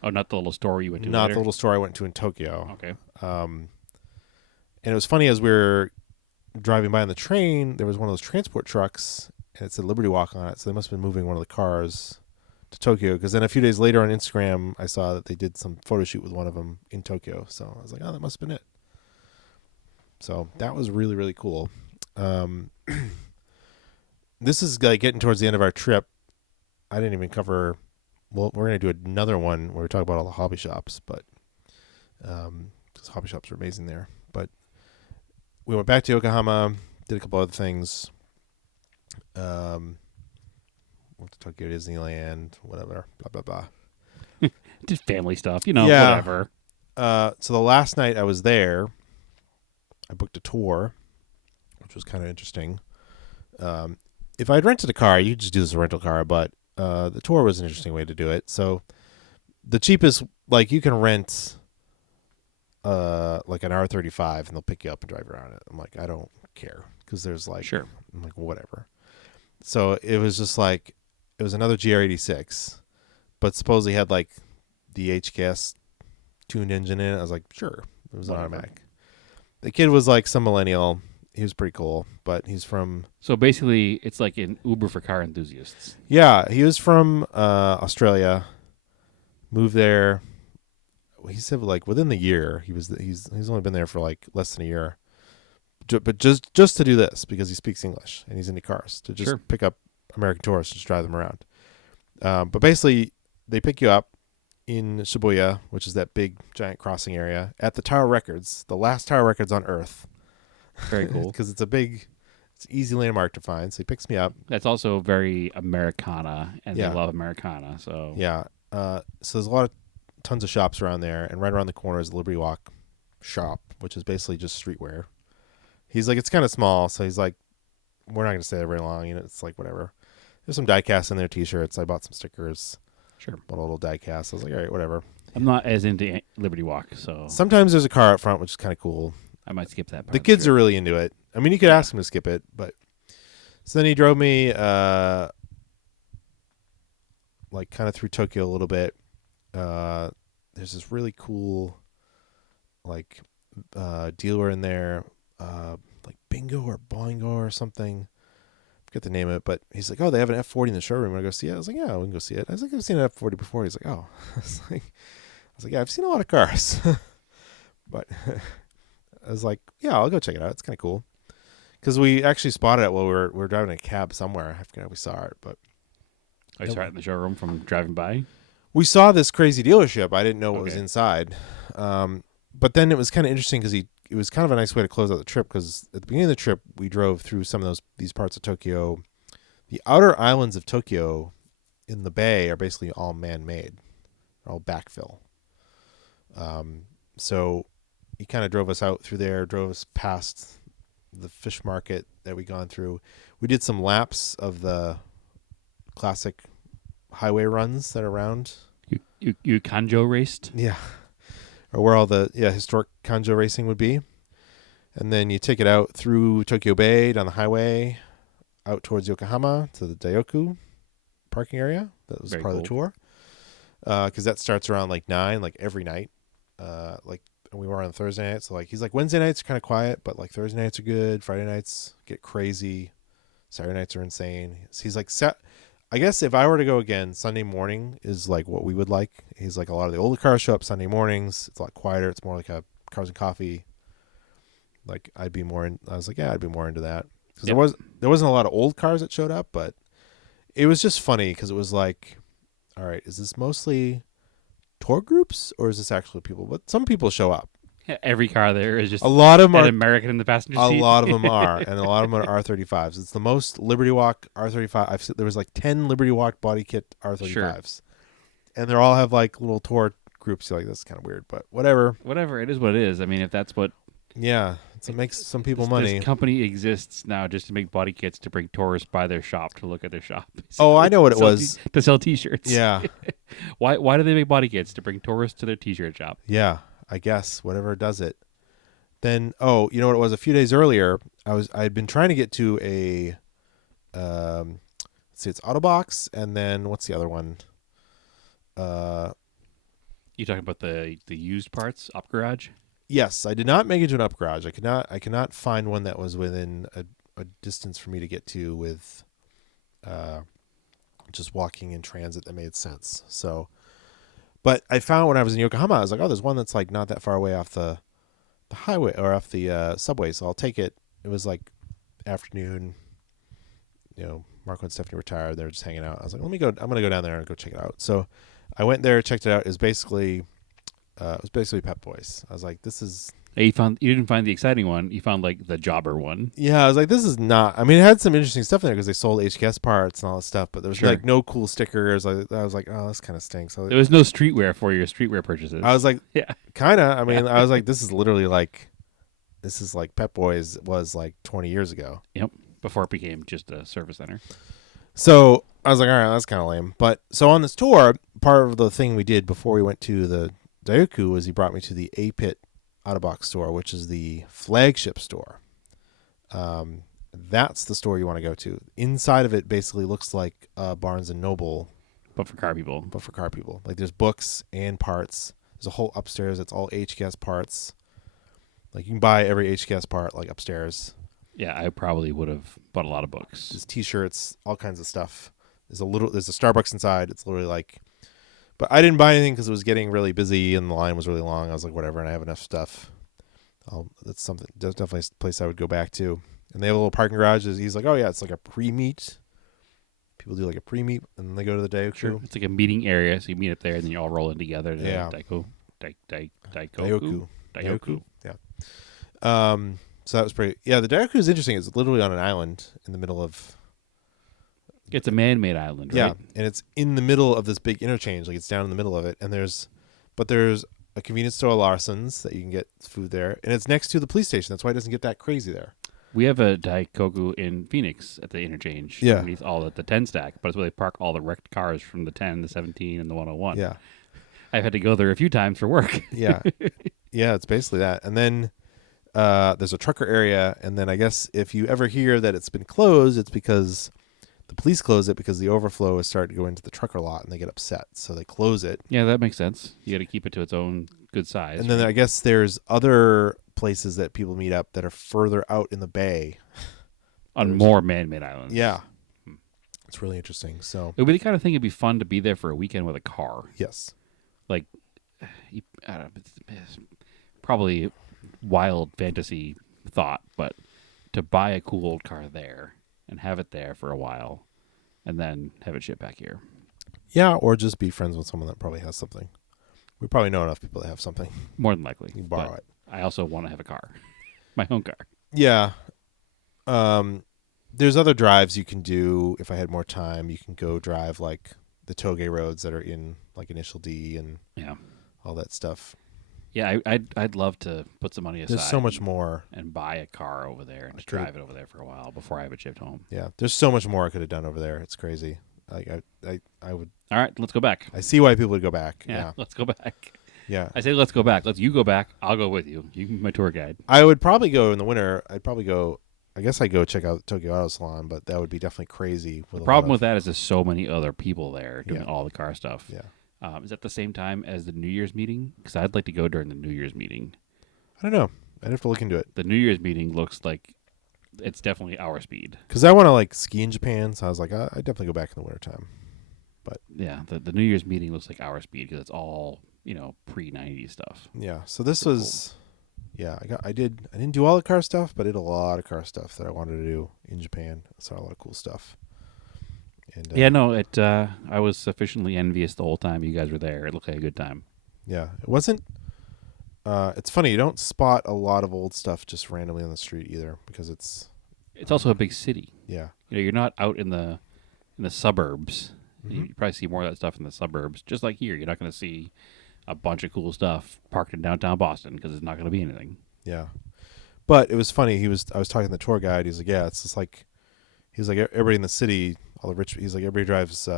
Oh, not the little store you went to. Not later? the little store I went to in Tokyo. Okay. And it was funny, as we were driving by on the train, there was one of those transport trucks, and it said Liberty Walk on it. So they must have been moving one of the cars to Tokyo. Because then a few days later on Instagram, I saw that they did some photo shoot with one of them in Tokyo. So I was like, oh, that must have been it. So that was really, really cool. This is like getting towards the end of our trip. I didn't even cover. Well, we're going to do another one where we talk about all the hobby shops, but because hobby shops are amazing there. But we went back to Yokohama, did a couple other things. Went to Tokyo Disneyland, whatever, blah, blah, blah. Just family stuff, Yeah. whatever. So the last night I was there, I booked a tour, which was kind of interesting. If I'd rented a car, you could just do this as a rental car, but the tour was an interesting way to do it. So the cheapest, like you can rent like an R35 and they'll pick you up and drive around it. I'm like, I don't care because there's like, Sure. I'm like, whatever. So it was just like, it was another GR86, but supposedly had like the HKS tuned engine in it. I was like, sure. It was an automatic. The kid was like some millennial. He was pretty cool, but he's from... So basically, it's like an Uber for car enthusiasts. Yeah, he was from Australia, moved there. He said like within the year. He's only been there for like less than a year. But just to do this, because he speaks English and he's into cars, to just pick up American tourists and just drive them around. But basically, they pick you up in Shibuya, which is that big, giant crossing area, at the Tower Records, the last Tower Records on Earth. Very cool. Because it's easy landmark to find. So he picks me up. That's also very Americana, and Yeah. they love Americana. So Yeah. So there's tons of shops around there, and right around the corner is the Liberty Walk shop, which is basically just streetwear. He's like, it's kind of small, so he's like, we're not going to stay there very long. It's like, whatever. There's some die-cast in there, T-shirts. I bought some stickers. Sure. Bought a little die-cast. I was like, all right, whatever. I'm not as into Liberty Walk, so Sometimes there's a car out front, which is kind of cool. I might skip that part. The kids are really into it. I mean, you could ask them to skip it, but... So then he drove me, like, kind of through Tokyo a little bit. There's this really cool, like, dealer in there, like Bingo or Boingo or something. I forget the name of it, but he's like, oh, they have an F40 in the showroom. I go see it. I was like, yeah, we can go see it. I was like, I've seen an F40 before. He's like, oh. I was like, yeah, I've seen a lot of cars. But I was like, yeah, I'll go check it out. It's kind of cool. Because we actually spotted it while we were driving a cab somewhere. I forget how we saw it, but... I saw it in the showroom from driving by. We saw this crazy dealership. I didn't know what was inside. But then it was kind of interesting because it was kind of a nice way to close out the trip, because at the beginning of the trip, we drove through some of these parts of Tokyo. The outer islands of Tokyo in the bay are basically all man-made. They're all backfill. So he kind of drove us out through there, drove us past the fish market that we gone through. We did some laps of the classic highway runs that are around. You kanjo raced? Yeah. Or where all the historic kanjo racing would be. And then you take it out through Tokyo Bay down the highway out towards Yokohama to the Daioku parking area. That was Very part of the tour. Because that starts around like 9, like every night. Like we were on Thursday night, so like he's like, Wednesday nights are kind of quiet, but like Thursday nights are good. Friday nights get crazy. Saturday nights are insane. So he's like, I guess if I were to go again, Sunday morning is like what we would like. He's like, a lot of the older cars show up Sunday mornings. It's a lot quieter. It's more like a cars and coffee. Like I was like, yeah, I'd be more into that. Because there wasn't a lot of old cars that showed up, but it was just funny because it was like, all right, is this mostly tour groups or is this actually people? But some people show up. Yeah, every car there is just a lot of them an are American in the passenger a seat. lot of them are, and a lot of them are R35s. It's the most Liberty Walk R35. There was like 10 Liberty Walk body kit R35s, and they all have like little tour groups. You're like, that's kind of weird, but whatever. Whatever, it is what it is. I mean, if that's what. Yeah, it makes some people money. This company exists now just to make body kits to bring tourists by their shop to look at their shop. Oh, I know what it was. To sell T-shirts. Yeah. Why do they make body kits? To bring tourists to their T-shirt shop. Yeah, I guess whatever does it. Then, you know what it was? A few days earlier, I'd been trying to get to a, let's see, it's Autobox, and then what's the other one? You talking about the used parts, Up Garage? Yes, I did not make it to an Up Garage. I cannot find one that was within a distance for me to get to with, just walking in transit that made sense. So, but I found when I was in Yokohama, I was like, oh, there's one that's like not that far away off the highway or off the subway, so I'll take it. It was like afternoon. You know, Marco and Stephanie were tired. They were just hanging out. I was like, I'm gonna go down there and go check it out. So I went there, checked it out. It was basically Pep Boys. I was like, this is... You didn't find the exciting one. You found like the jobber one. Yeah, I was like, this is not... I mean, it had some interesting stuff in there because they sold HKS parts and all that stuff, but there was like no cool stickers. I was like, oh, this kind of stinks. So there was no streetwear for your streetwear purchases. I was like, yeah, kind of. I mean, I was like, this is literally like... This is like Pep Boys was like 20 years ago. Yep, before it became just a service center. So I was like, all right, that's kind of lame. But so on this tour, part of the thing we did before we went to the Daioku was he brought me to the A-Pit Autobox store, which is the flagship store. That's the store you want to go to. Inside of it basically looks like Barnes and Noble, But for car people. but for car people. Like there's books and parts. There's a whole upstairs that's all HGS parts. Like you can buy every HGS part like upstairs. Yeah, I probably would have bought a lot of books. There's T-shirts, all kinds of stuff. There's a Starbucks inside. It's literally like, but I didn't buy anything because it was getting really busy and the line was really long. I was like, whatever, and I have enough stuff. That's definitely a place I would go back to. And they have a little parking garage. He's like, oh yeah, it's like a pre-meet. People do like a pre-meet and then they go to the Daioku. Sure. It's like a meeting area, so you meet up there and then you all roll in together. To Yeah. Daioku. Yeah. So that was pretty. Yeah, the Daioku is interesting. It's literally on an island in the middle of. It's a man-made island, right? Yeah, and it's in the middle of this big interchange. Like it's down in the middle of it, and there's a convenience store, Larson's, that you can get food there, and it's next to the police station. That's why it doesn't get that crazy there. We have a Daikoku in Phoenix at the interchange. Yeah. Underneath all the 10 stack, but it's where they park all the wrecked cars from the 10, the 17, and the 101. Yeah, I've had to go there a few times for work. yeah, yeah. It's basically that, and then there's a trucker area, and then I guess if you ever hear that it's been closed, it's because the police close it because the overflow has started to go into the trucker lot, and they get upset, so they close it. Yeah, that makes sense. You got to keep it to its own good size. And then I guess there's other places that people meet up that are further out in the bay. On more man-made islands. Yeah. It's really interesting. So It would be the kind of thing it'd be fun to be there for a weekend with a car. yes. Like, I don't know, it's probably wild fantasy thought, but to buy a cool old car there and have it there for a while and then have it shipped back here. Yeah, or just be friends with someone that probably has something. We probably know enough people that have something. More than likely. You can borrow But it. I also want to have a car. My own car. Yeah. There's other drives you can do. If I had more time, you can go drive like the Toge roads that are in like Initial D and Yeah. all that stuff. Yeah, I'd love to put some money aside. There's so much more. And buy a car over there and just drive it over there for a while before I have it shipped home. Yeah, there's so much more I could have done over there. It's crazy. Like I would. All right, let's go back. I see why people would go back. Yeah. Let's go back. Yeah. I say let's go back. You go back. I'll go with you. You can be my tour guide. I would probably go in the winter. I'd probably go. I guess I'd go check out Tokyo Auto Salon, but that would be definitely crazy. The problem with that is there's so many other people there doing Yeah. all the car stuff. Yeah. Is that the same time as the New Year's meeting? Because I'd like to go during the New Year's meeting. I don't know. I'd have to look into it. The New Year's meeting looks like it's definitely our speed. Because I want to like ski in Japan, so I was like, I'd definitely go back in the wintertime. But Yeah, the New Year's meeting looks like our speed because it's all, pre-90s stuff. yeah, so this was, yeah, I didn't do all the car stuff, but I did a lot of car stuff that I wanted to do in Japan. I saw a lot of cool stuff. And Yeah, no, I was sufficiently envious the whole time you guys were there. It looked like a good time. yeah, it wasn't. It's funny, you don't spot a lot of old stuff just randomly on the street either because it's also a big city. yeah. You're not out in the suburbs. Mm-hmm. You probably see more of that stuff in the suburbs. Just like here, you're not going to see a bunch of cool stuff parked in downtown Boston because there's not going to be anything. Yeah. But it was funny. I was talking to the tour guide. He's like, yeah, it's just like, he's like, everybody in the city, all the rich, he's like, everybody drives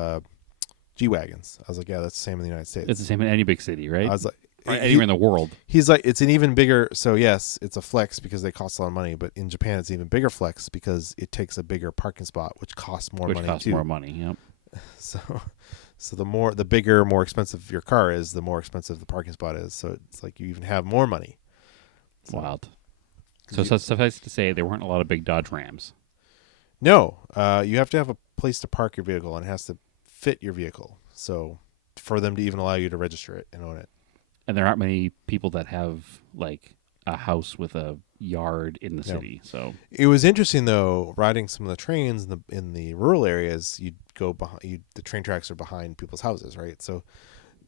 G-Wagons. I was like, yeah, that's the same in the United States. It's the same in any big city, right? I was like, Or anywhere in the world. He's like, it's an even bigger, so yes, it's a flex because they cost a lot of money, but in Japan, it's an even bigger flex because it takes a bigger parking spot, which costs more money too. More money, yep. So the bigger, more expensive your car is, the more expensive the parking spot is. So it's like you even have more money. So, Wild. So suffice to say, there weren't a lot of big Dodge Rams. No, you have to have a place to park your vehicle, and it has to fit your vehicle. So for them to even allow you to register it and own it. And there aren't many people that have like a house with a yard in the city. So it was interesting though, riding some of the trains in the rural areas. You'd go behind. The train tracks are behind people's houses, right? So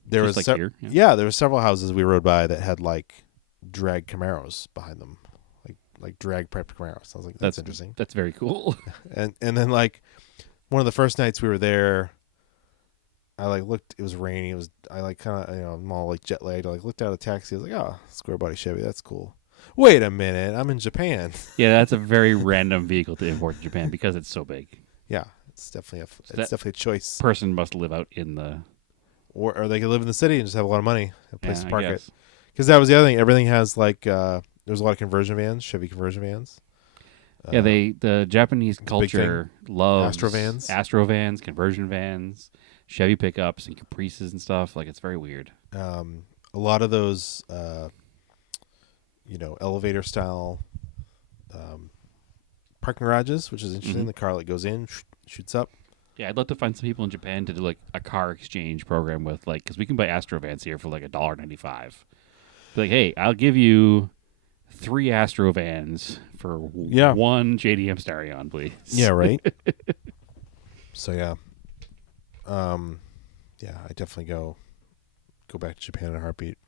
there Just was like here, yeah, there were several houses we rode by that had like drag Camaros behind them, like drag prepped Camaros. I was like, that's interesting. That's very cool. And then like one of the first nights we were there, I like looked. It was raining. It was I like kind of I'm all like jet lagged. I like looked out of the taxi. I was like, oh, square body Chevy. That's cool. Wait a minute, I'm in Japan. Yeah, that's a very random vehicle to import to Japan because it's so big. Yeah, it's definitely a choice. Person must live out in the, or they could live in the city and just have a lot of money, a place to park it. guess. Because that was the other thing. Everything has like there's a lot of conversion vans, Chevy conversion vans. Yeah, the Japanese big culture loves Astrovans. conversion vans, Chevy pickups, and Caprices and stuff. Like, it's very weird. A lot of those, elevator style parking garages, which is interesting. Mm-hmm. The car goes in, shoots up. Yeah, I'd love to find some people in Japan to do like a car exchange program with, like, because we can buy Astrovans here for like $1.95. Like, hey, I'll give you 3 Astrovans for one JDM Starion, please. Yeah, right. So yeah, I definitely go back to Japan in a heartbeat.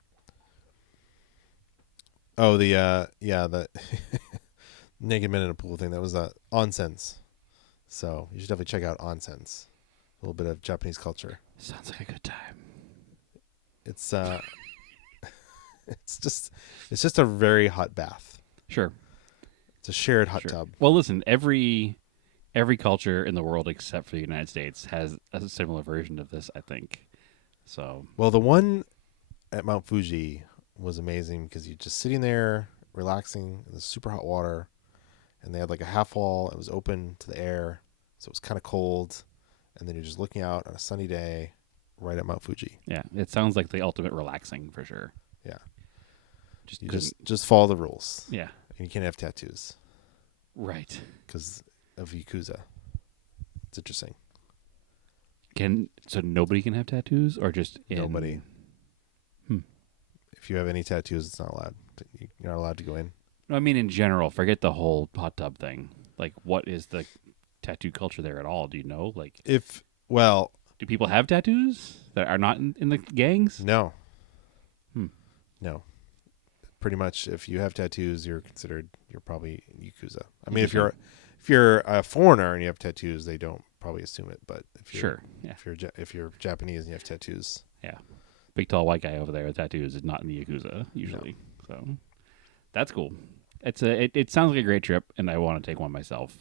Oh, the naked men in a pool thing, that was onsens. So you should definitely check out onsens. A little bit of Japanese culture. Sounds like a good time. It's it's just a very hot bath. Sure. It's a shared hot tub. Well, listen, every culture in the world except for the United States has a similar version of this, I think. So, well, the one at Mount Fuji was amazing because you're just sitting there relaxing in the super hot water, and they had like a half wall. It was open to the air, so it was kind of cold, and then you're just looking out on a sunny day right at Mount Fuji. Yeah, it sounds like the ultimate relaxing for sure. Yeah. Just follow the rules. Yeah. And you can't have tattoos. Right. Because of Yakuza. It's interesting. So nobody can have tattoos, or just nobody? If you have any tattoos, it's not allowed. You're not allowed to go in. No, I mean in general. Forget the whole hot tub thing. Like, what is the tattoo culture there at all? Do you know? Like, do people have tattoos that are not in the gangs? No. No. Pretty much, if you have tattoos, you're probably Yakuza. I mean, if you're a foreigner and you have tattoos, they don't probably assume it. But if you're Japanese and you have tattoos, yeah, big tall white guy over there with tattoos is not in the Yakuza usually. No. So that's cool. It sounds like a great trip, and I want to take one myself.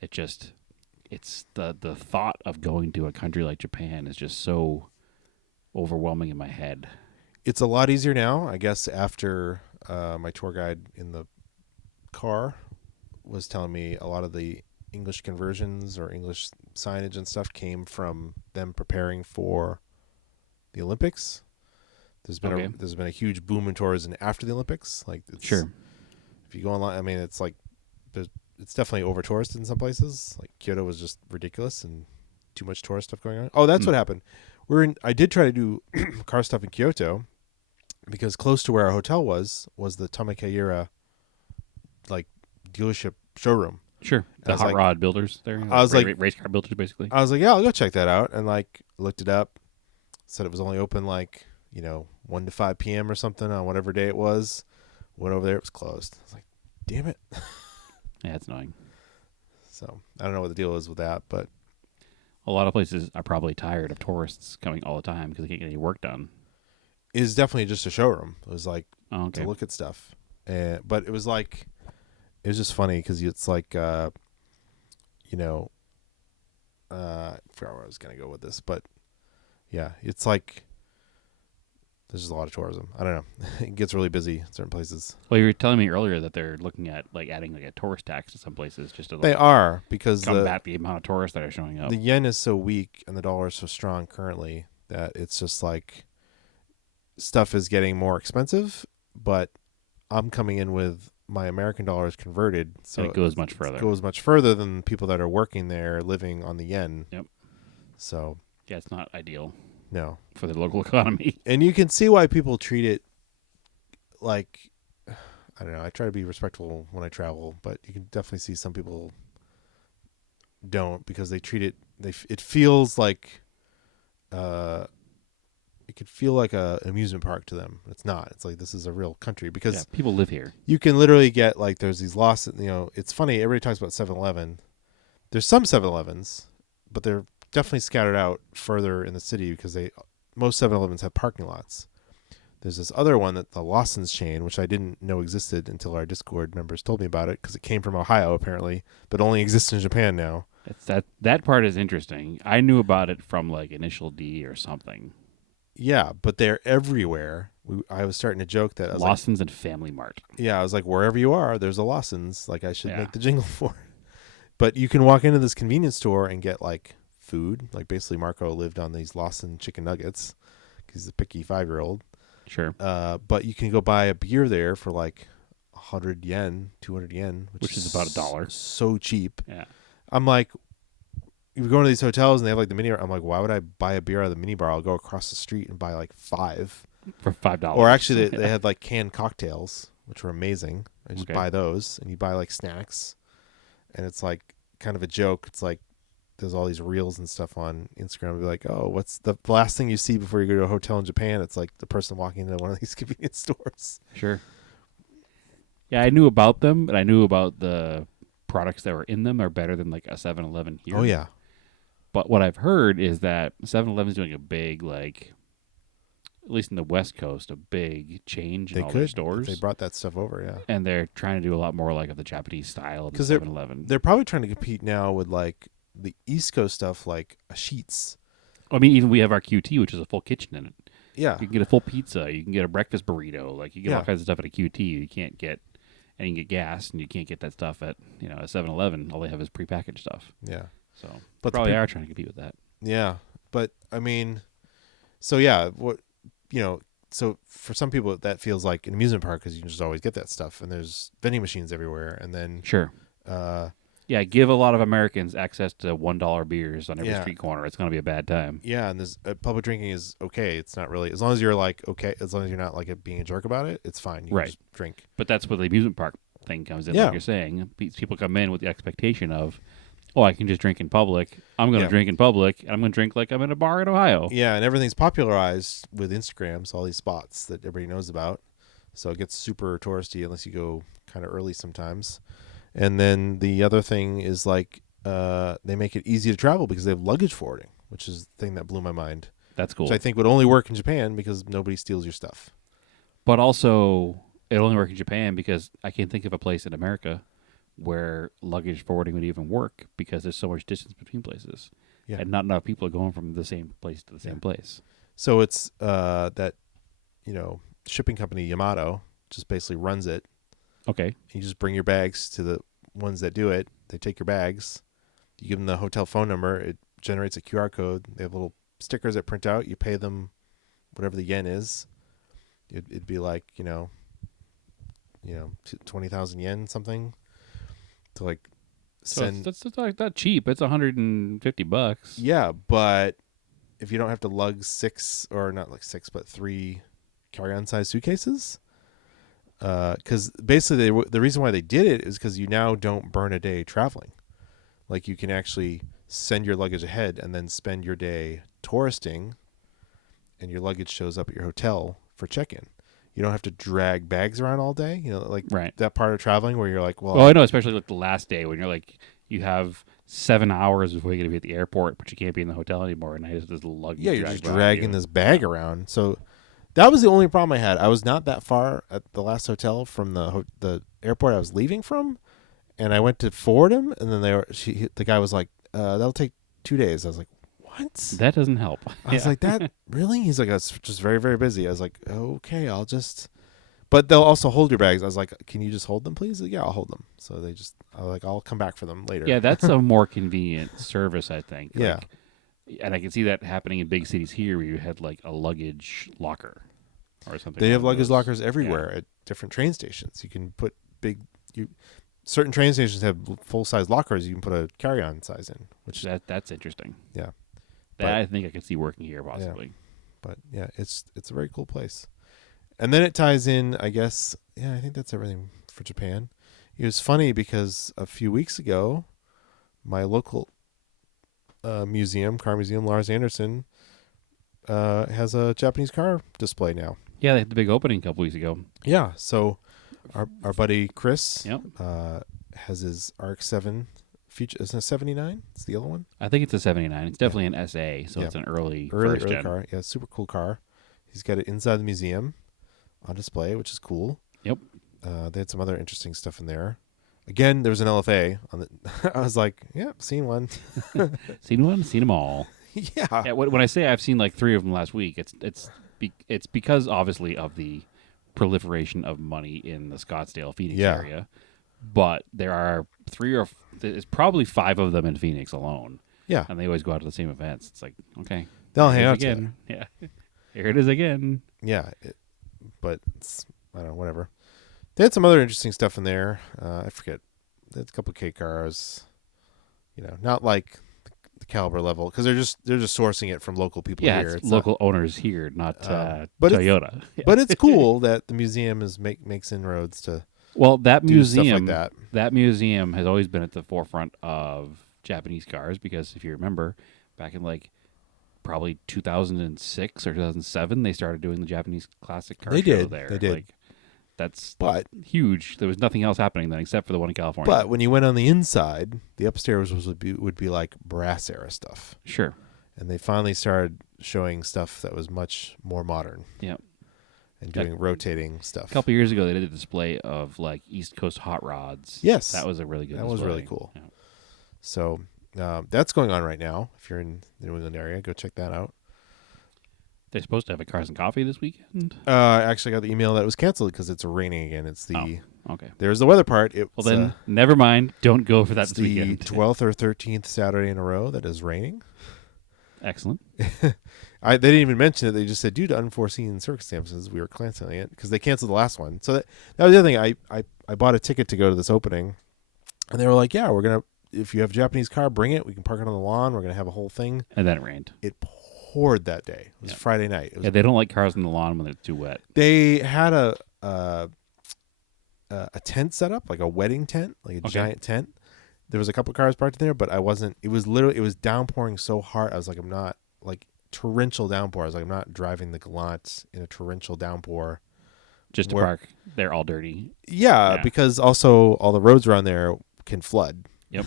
It's the thought of going to a country like Japan is just so overwhelming in my head. It's a lot easier now, I guess, after my tour guide in the car was telling me a lot of the English conversions or English signage and stuff came from them preparing for the Olympics. There's been a huge boom in tourism after the Olympics. Like, sure, if you go online, I mean, it's like it's definitely over touristed in some places. Like Kyoto was just ridiculous and too much tourist stuff going on. Oh, that's what happened. I did try to do car stuff in Kyoto, because close to where our hotel was the Tamekayura like dealership showroom. Sure. The hot rod builders there. I was like race car builders basically. I was like, yeah, I'll go check that out, and like looked it up. Said it was only open 1 to 5 p.m. or something on whatever day it was. Went over there, it was closed. I was like, damn it. Yeah, it's annoying. So I don't know what the deal is with that, but a lot of places are probably tired of tourists coming all the time because they can't get any work done. It is definitely just a showroom. It was like to look at stuff, but it was just funny because it's like I forgot where I was gonna go with this, but yeah, it's like there's just a lot of tourism. I don't know. It gets really busy in certain places. Well, you were telling me earlier that they're looking at adding a tourist tax to some places just to they are because combat the amount of tourists that are showing up. The yen is so weak and the dollar is so strong currently that it's just like stuff is getting more expensive, but I'm coming in with my American dollars converted, so it goes much further. It goes much further than people that are working there living on the yen. Yep. So yeah, it's not ideal. No. For the local economy. And you can see why people treat it like, I don't know, I try to be respectful when I travel, but you can definitely see some people don't, because they treat it, it feels like it could feel like a amusement park to them. It's not. It's like, this is a real country, because people live here. You can literally get there's these lost, it's funny, everybody talks about 7-Eleven. There's some 7-Elevens, but they're definitely scattered out further in the city because most 7-Elevens have parking lots. There's this other one, that the Lawson's chain, which I didn't know existed until our Discord members told me about it, because it came from Ohio apparently, but only exists in Japan now. That part is interesting. I knew about it from Initial D or something. Yeah, but they're everywhere. I was starting to joke that I was like, Lawson's and Family Mart. yeah, I was like, wherever you are, there's a Lawson's. Like, I should Yeah. make the jingle for it. But you can walk into this convenience store and get like food. Like basically, Marco lived on these Lawson chicken nuggets because he's a picky 5-year-old. Sure. But you can go buy a beer there for like 100 yen, 200 yen, Which is about $1. So cheap. Yeah. I'm like, you go to these hotels and they have like the mini bar. I'm like, why would I buy a beer out of the mini bar? I'll go across the street and buy like 5. For $5. Or actually, they had like canned cocktails, which were amazing. I just Okay. buy those, and you buy like snacks, and it's like kind of a joke. It's like there's all these reels and stuff on Instagram. It'll be like, oh, what's the last thing you see before you go to a hotel in Japan? It's like the person walking into one of these convenience stores. Sure. Yeah, I knew about them, and I knew about the products that were in them are better than like a 7-Eleven here. Oh yeah, But what I've heard is that 7-Eleven's doing a big, like, at least in the West Coast, a big change in they all could. their If stores. they brought that stuff over, yeah. And they're trying to do a lot more like of the Japanese style of the 'Cause they're- 7-Eleven. They're probably trying to compete now with like the East Coast stuff, like a Sheets. I mean, even we have our QT, which is a full kitchen in it. Yeah, You can get a full pizza. You can get a breakfast burrito. Like, you get all Yeah. kinds of stuff at a QT. You can't get, and you can get gas, and you can't get that stuff at, a 7-Eleven. All they have is prepackaged stuff. yeah. So But probably the are trying to compete with that. Yeah, but I mean, so yeah, so for some people that feels like an amusement park because you can just always get that stuff, and there's vending machines everywhere, and then Sure. uh, Yeah, give a lot of Americans access to $1 beers on every Yeah. street corner. It's going to be a bad time. yeah, and there's public drinking is okay. It's not really as long as you're like okay, as long as you're not like being a jerk about it, it's fine. You can Right. just drink. But that's where the amusement park thing comes in, Yeah. like you're saying. People come in with the expectation of, oh, I can just drink in public. I'm going to Yeah. drink in public, and I'm going to drink like I'm in a bar in Ohio. Yeah, and everything's popularized with Instagram, so all these spots that everybody knows about. So it gets super touristy unless you go kind of early sometimes. And then the other thing is like they make it easy to travel because they have luggage forwarding, which is the thing that blew my mind. That's cool. Which I think would only work in Japan because nobody steals your stuff. But also, it only works in Japan because I can't think of a place in America where luggage forwarding would even work because there's so much distance between places. Yeah. And not enough people are going from the same place to the same Yeah. place. So it's that shipping company Yamato just basically runs it. Okay. You just bring your bags to the ones that do it. They take your bags. You give them the hotel phone number. It generates a QR code. They have little stickers that print out. You pay them whatever the yen is. It'd be like 20,000 yen something to like So send. that's not cheap. It's $150. Yeah, but if you don't have to lug 3 carry-on size suitcases, because basically the reason why they did it is because you now don't burn a day traveling. Like you can actually send your luggage ahead and then spend your day touristing, and your luggage shows up at your hotel for check-in. You don't have to drag bags around all day. Right. That part of traveling where you're like, well, I know, especially like the last day when you're like, you have 7 hours before you're going to be at the airport, but you can't be in the hotel anymore. And I just luggage. yeah, you're just dragged dragging behind you. this bag around. So that was the only problem I had. I was not that far at the last hotel from the airport I was leaving from, and I went to forward him, and then the guy was like, "That'll take 2 days." I was like, "What?" That doesn't help. I was like, "That really?" He's like, "I was just very, very busy." I was like, "Okay, I'll just." But they'll also hold your bags. I was like, "Can you just hold them, please?" Like, yeah, I'll hold them. So I'll come back for them later. Yeah, that's a more convenient service, I think. Yeah. Like, and I can see that happening in big cities here where you had like a luggage locker or something. They have along luggage those. lockers everywhere at different train stations. You can put certain train stations have full size lockers you can put a carry on size in, which That's interesting. yeah. That But- I think I could see working here possibly. But yeah, it's a very cool place. And then it ties in, I guess, I think that's everything for Japan. It was funny because a few weeks ago, my local car museum, Lars Anderson, has a Japanese car display now. Yeah, they had the big opening a couple weeks ago. Yeah, so our buddy Chris Yep. has his RX-7 feature. Isn't it 79? It's the yellow one. I think it's a 79. It's definitely an SA, so Yeah. it's an early Early first gen. car. Yeah, super cool car. He's got it inside the museum on display, which is cool. Yep. They had some other interesting stuff in there. Again, there was an LFA on the. I was like, "Yeah, seen one." Seen one, seen them all. Yeah. Yeah, when I say I've seen like 3 of them last week, it's because obviously of the proliferation of money in the Scottsdale, Phoenix Yeah. area. But there are 3 or there's probably 5 of them in Phoenix alone. Yeah. And they always go out to the same events. It's like, okay, They'll here hang it is out again. Yeah, here it is again. Yeah. But it's, I don't know, whatever. They had some other interesting stuff in there. I forget. They had a couple of K cars. Not like the caliber level because they're just sourcing it from local people Yeah, here. it's local owners here, not but Toyota. But it's cool that the museum makes inroads to Well, that do museum, stuff like that. that museum has always been at the forefront of Japanese cars because if you remember, back in like probably 2006 or 2007, they started doing the Japanese classic car They show did. there. They did. Like, that's But huge. There was nothing else happening then except for the one in California. But when you went on the inside, the upstairs would be like brass era stuff. Sure. And they finally started showing stuff that was much more modern. Yeah. And doing rotating stuff. A couple years ago, they did a display of like East Coast hot rods. Yes. That was a really good That display. was really cool. Yeah. So that's going on right now. If you're in the New England area, go check that out. They're supposed to have a Cars and Coffee this weekend. I actually got the email that it was canceled because it's raining again. It's the okay. There's the weather part. Well, then never mind. Don't go for that it's this weekend. the 12th or 13th Saturday in a row that is raining. Excellent. They didn't even mention it. They just said, due to unforeseen circumstances, we were canceling it because they canceled the last one. So that was the other thing. I bought a ticket to go to this opening, and they were like, yeah, we're going to, if you have a Japanese car, bring it. We can park it on the lawn. We're going to have a whole thing. And then it rained. It poured that day. It was Friday night. It was, they don't like cars on the lawn when it's too wet. They had a tent set up, like a wedding tent, like a giant tent. There was a couple cars parked in there, but I wasn't. It was downpouring so hard. I was like, I'm not, like, torrential downpour. I was like, I'm not driving the Galant in a torrential downpour. Just to park. They're all dirty. Yeah, because also all the roads around there can flood. Yep.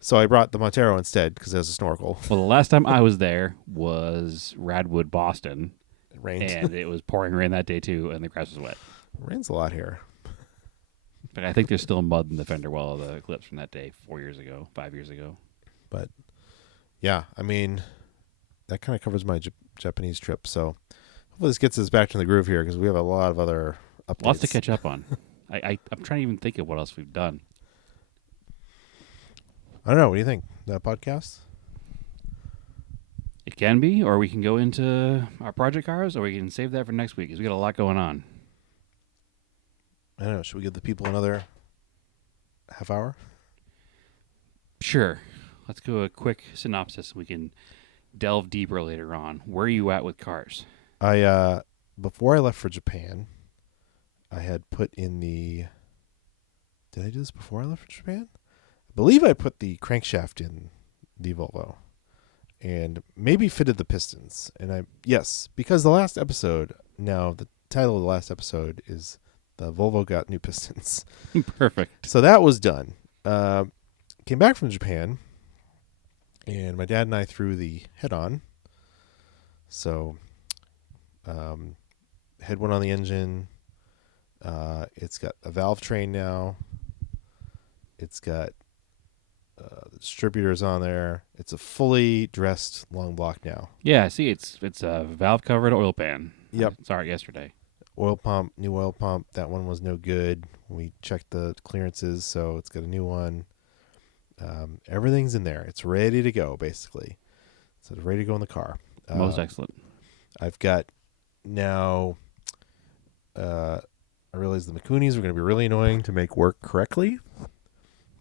So I brought the Montero instead because it has a snorkel. Well, the last time I was there was Radwood, Boston. It rained. And it was pouring rain that day, too, and the grass was wet. It rains a lot here. But I think there's still mud in the fender well of the Eclipse from that day 5 years ago. But, yeah, I mean, that kind of covers my Japanese trip. So hopefully this gets us back to the groove here because we have a lot of other updates. Lots to catch up on. I'm trying to even think of what else we've done. I don't know. What do you think? That podcast? It can be, or we can go into our project cars, or we can save that for next week because we got a lot going on. I don't know. Should we give the people another half hour? Sure. Let's go a quick synopsis so we can delve deeper later on. Where are you at with cars? Before I left for Japan, I had put in the... Did I do this before I left for Japan? I believe I put the crankshaft in the Volvo and maybe fitted the pistons. And yes, because the last episode, now the title of the last episode is The Volvo Got New Pistons. Perfect. So that was done. Came back from Japan, and my dad and I threw the head-on. So, head went on the engine. It's got a valve train now. It's got the distributors on there. It's a fully dressed long block now. Yeah, see, it's a valve-covered oil pan. Yep. I saw it yesterday. Oil pump, new oil pump. That one was no good. We checked the clearances, so it's got a new one. Everything's in there. It's ready to go, basically. So it's ready to go in the car. Most excellent. I've got now... I realized the Mikunis were going to be really annoying to make work correctly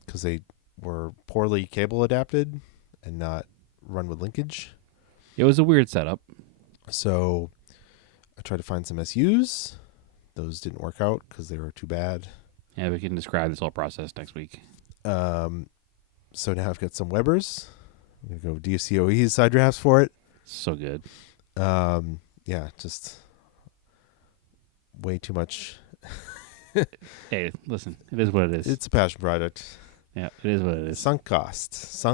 because they were poorly cable adapted and not run with linkage. It was a weird setup. So I tried to find some SUs. Those didn't work out because they were too bad. Yeah, we can describe this whole process next week. So now I've got some Webers. I'm going to go DCOE side drafts for it. So good. Yeah, just way too much. Hey, listen, it is what it is. It's a passion project. Yeah, it is what it is. Sunk costs.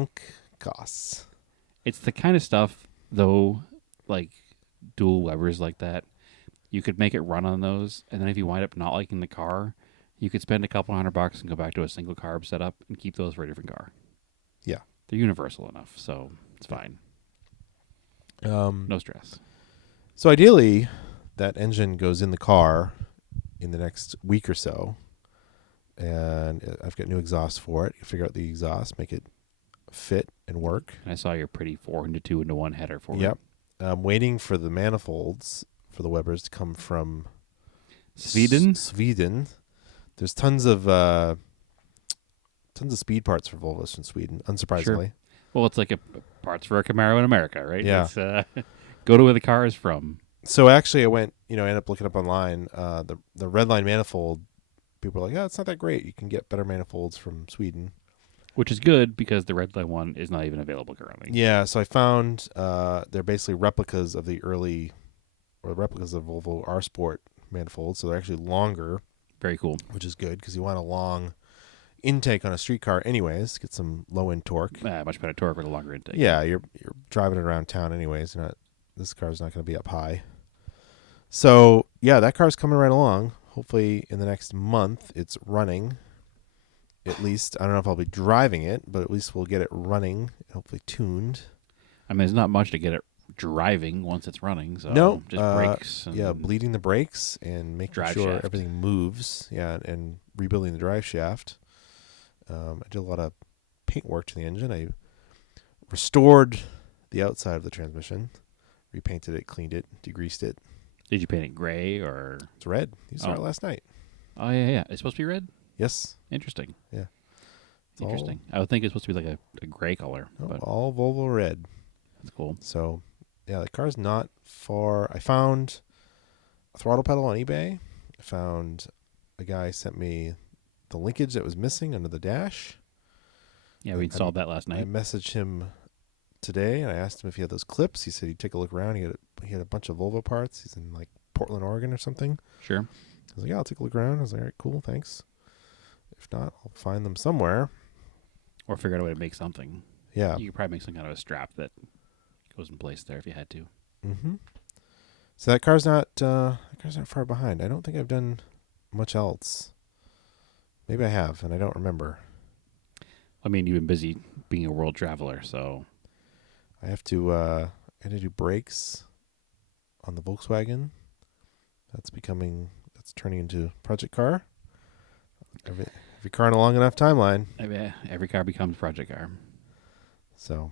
It's the kind of stuff, though, like dual Webers like that, you could make it run on those, and then if you wind up not liking the car, you could spend a couple $100 and go back to a single carb setup and keep those for a different car. Yeah. They're universal enough, so it's fine. No stress. So ideally, that engine goes in the car in the next week or so, and I've got new exhaust for it. You figure out the exhaust, make it fit and work. And I saw your pretty 4-2-1 header for it. Yep. I'm waiting for the manifolds for the Webers to come from Sweden? Sweden. There's tons of speed parts for Volvos from Sweden, unsurprisingly. Sure. Well, it's like parts for a Camaro in America, right? Yeah. It's, go to where the car is from. So actually, I went, ended up looking up online. The Redline manifold, people are like, oh, it's not that great. You can get better manifolds from Sweden. Which is good because the red line one is not even available currently. Yeah, so I found they're basically replicas of replicas of Volvo R Sport manifolds. So they're actually longer. Very cool. Which is good because you want a long intake on a street car anyways. Get some low-end torque. Much better torque with a longer intake. Yeah, you're driving it around town anyways. This car's not going to be up high. So, yeah, that car's coming right along. Hopefully in the next month it's running. At least, I don't know if I'll be driving it, but at least we'll get it running, hopefully tuned. I mean, there's not much to get it driving once it's running. So no, just brakes. Yeah, bleeding the brakes and making sure shaft. Everything moves. Yeah, and rebuilding the drive shaft. I did a lot of paint work to the engine. I restored the outside of the transmission, repainted it, cleaned it, degreased it. Did you paint it gray or? It's red. You saw it last night. Oh, yeah. It's supposed to be red? Yes. Interesting. Yeah. Interesting. I would think it's supposed to be like a gray color. No, but all Volvo red. That's cool. So, yeah, the car's not far. I found a throttle pedal on eBay. I found a guy sent me the linkage that was missing under the dash. Yeah, we installed that last night. I messaged him today and I asked him if he had those clips. He said he'd take a look around. He had a bunch of Volvo parts. He's in like Portland, Oregon or something. Sure. I was like, yeah, I'll take a look around. I was like, all right, cool, thanks. If not, I'll find them somewhere. Or figure out a way to make something. Yeah. You could probably make some kind of a strap that goes in place there if you had to. Mm-hmm. So that car's not far behind. I don't think I've done much else. Maybe I have, and I don't remember. I mean, you've been busy being a world traveler, so I have to do brakes on the Volkswagen. That's turning into project car. Every car in a long enough timeline. Every car becomes project car. So,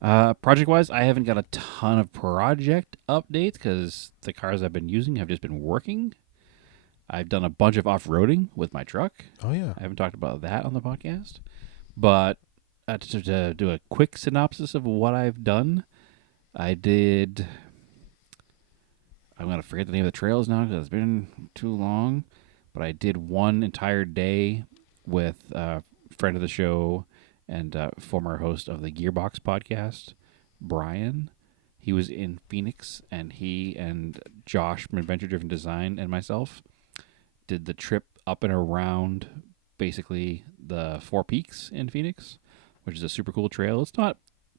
project-wise, I haven't got a ton of project updates because the cars I've been using have just been working. I've done a bunch of off-roading with my truck. Oh, yeah. I haven't talked about that on the podcast. But to do a quick synopsis of what I've done, I'm going to forget the name of the trails now because it's been too long. But I did one entire day with a friend of the show and former host of the Gearbox podcast, Brian. He was in Phoenix, and he and Josh from Adventure Driven Design and myself did the trip up and around basically the Four Peaks in Phoenix, which is a super cool trail.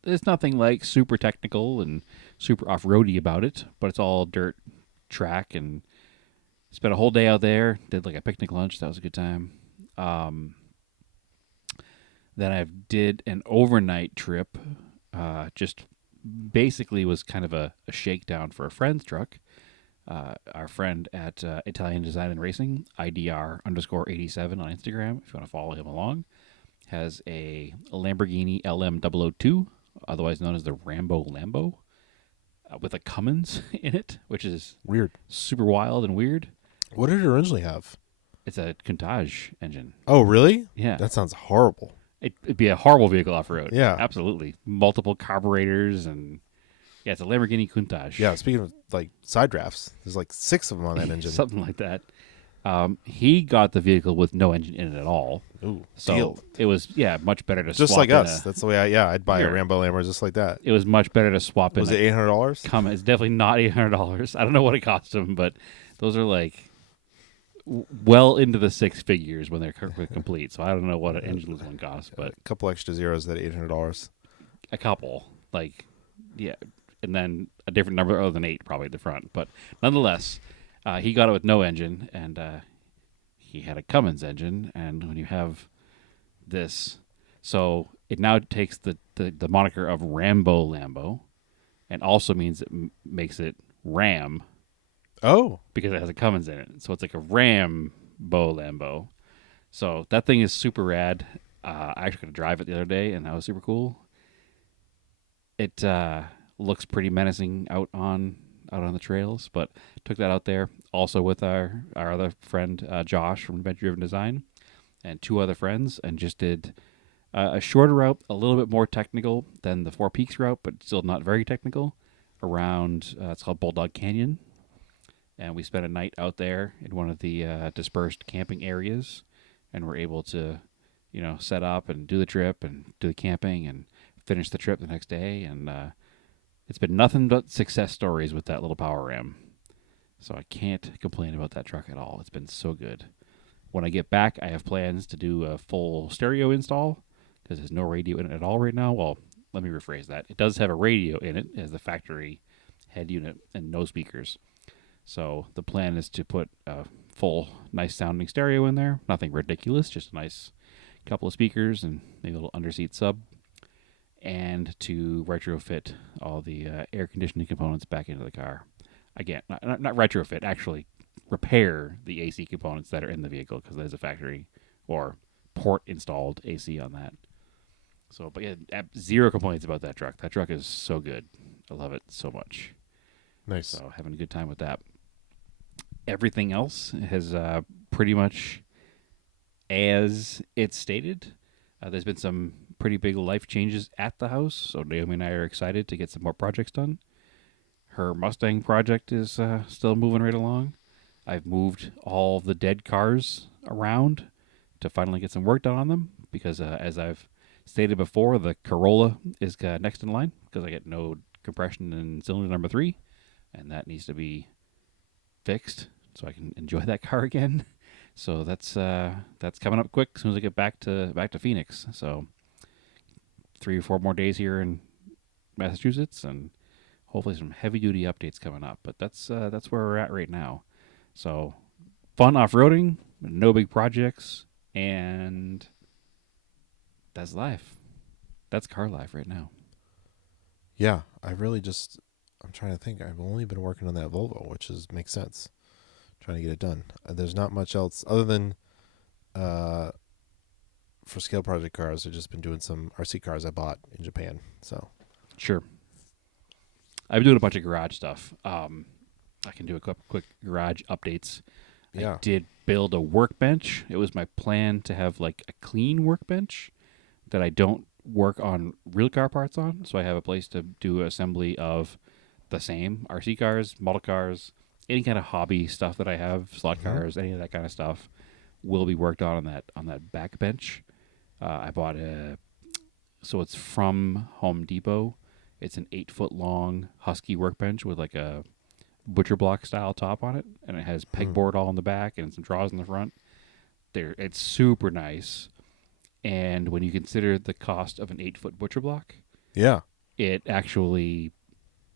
It's nothing like super technical and super off-roady about it, but it's all dirt track, and spent a whole day out there, did like a picnic lunch. That was a good time. Then I did an overnight trip, just basically was kind of a shakedown for a friend's truck. Our friend at Italian Design and Racing, IDR_87 on Instagram, if you want to follow him along, has a Lamborghini LM002, otherwise known as the Rambo Lambo, with a Cummins in it, which is weird, super wild and weird. What did it originally have? It's a Countach engine. Oh, really? Yeah. That sounds horrible. It'd be a horrible vehicle off-road. Yeah. Absolutely. Multiple carburetors and... Yeah, it's a Lamborghini Countach. Yeah, speaking of like side drafts, there's like 6 of them on that engine. Something like that. He got the vehicle with no engine in it at all. Ooh, so deal. It was, much better to just swap like us. That's the way I'd buy a Rambo Lambo just like that. It was much better to swap in. Was it $800? It's definitely not $800. I don't know what it cost him, but those are like well into the 6 figures when they're complete. So I don't know what an engineless one costs, but a couple extra zeros at $800. A couple, and then a different number other than 8 probably at the front. But nonetheless, he got it with no engine, and he had a Cummins engine. And when you have this, so it now takes the moniker of Rambo Lambo, and also means it makes it Ram Oh, because it has a Cummins in it. So it's like a Ram Lambo. So that thing is super rad. I actually got to drive it the other day, and that was super cool. It looks pretty menacing out on the trails, but took that out there also with our other friend Josh from Adventure Driven Design and 2 other friends, and just did a shorter route, a little bit more technical than the Four Peaks route, but still not very technical, around it's called Bulldog Canyon. And we spent a night out there in one of the dispersed camping areas, and we're able to, set up and do the trip and do the camping and finish the trip the next day. And it's been nothing but success stories with that little Power Ram. So I can't complain about that truck at all. It's been so good. When I get back, I have plans to do a full stereo install because there's no radio in it at all right now. Well, let me rephrase that. It does have a radio in it as the factory head unit and no speakers. So the plan is to put a full, nice sounding stereo in there. Nothing ridiculous, just a nice couple of speakers and maybe a little underseat sub. And to retrofit all the air conditioning components back into the car. Again, not retrofit, actually repair the AC components that are in the vehicle because there's a factory or port installed AC on that. So, but yeah, zero complaints about that truck. That truck is so good. I love it so much. nice. So having a good time with that. Everything else has pretty much as it's stated. There's been some pretty big life changes at the house, so Naomi and I are excited to get some more projects done. Her Mustang project is still moving right along. I've moved all the dead cars around to finally get some work done on them because, as I've stated before, the Corolla is next in line because I get no compression in cylinder number 3, and that needs to be fixed so I can enjoy that car again. So that's coming up quick as soon as I get back to Phoenix. So 3 or 4 more days here in Massachusetts, and hopefully some heavy duty updates coming up. But that's where we're at right now. So fun off-roading, no big projects, and that's life. That's car life right now. Yeah, I'm trying to think. I've only been working on that Volvo, which makes sense. Trying to get it done. There's not much else other than for scale project cars. I've just been doing some RC cars I bought in Japan. So Sure. I've been doing a bunch of garage stuff. I can do a quick garage updates. yeah, I did build a workbench. It was my plan to have like a clean workbench that I don't work on real car parts on. So I have a place to do assembly of the same RC cars, model cars, any kind of hobby stuff that I have, slot cars, any of that kind of stuff will be worked on that back bench. I bought so it's from Home Depot. It's an 8-foot long Husky workbench with like a butcher block style top on it, and it has pegboard all in the back and some drawers in the front. It's super nice, and when you consider the cost of an 8-foot butcher block, yeah, it actually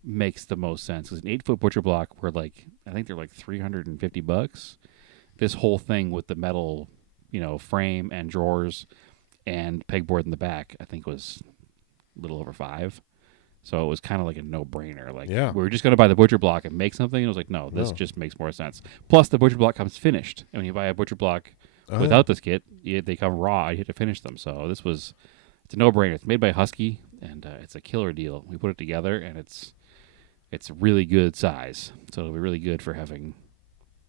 makes the most sense. Because an 8-foot butcher block were I think they're like $350. This whole thing with the metal, frame and drawers and pegboard in the back, I think was a little over $5. So it was kind of like a no-brainer. Yeah. We were just going to buy the butcher block and make something. And it was like, no, this just makes more sense. Plus, the butcher block comes finished. And when you buy a butcher block without this kit, they come raw. You have to finish them. So it's a no-brainer. It's made by Husky, and it's a killer deal. We put it together, and it's really good size. So it'll be really good for having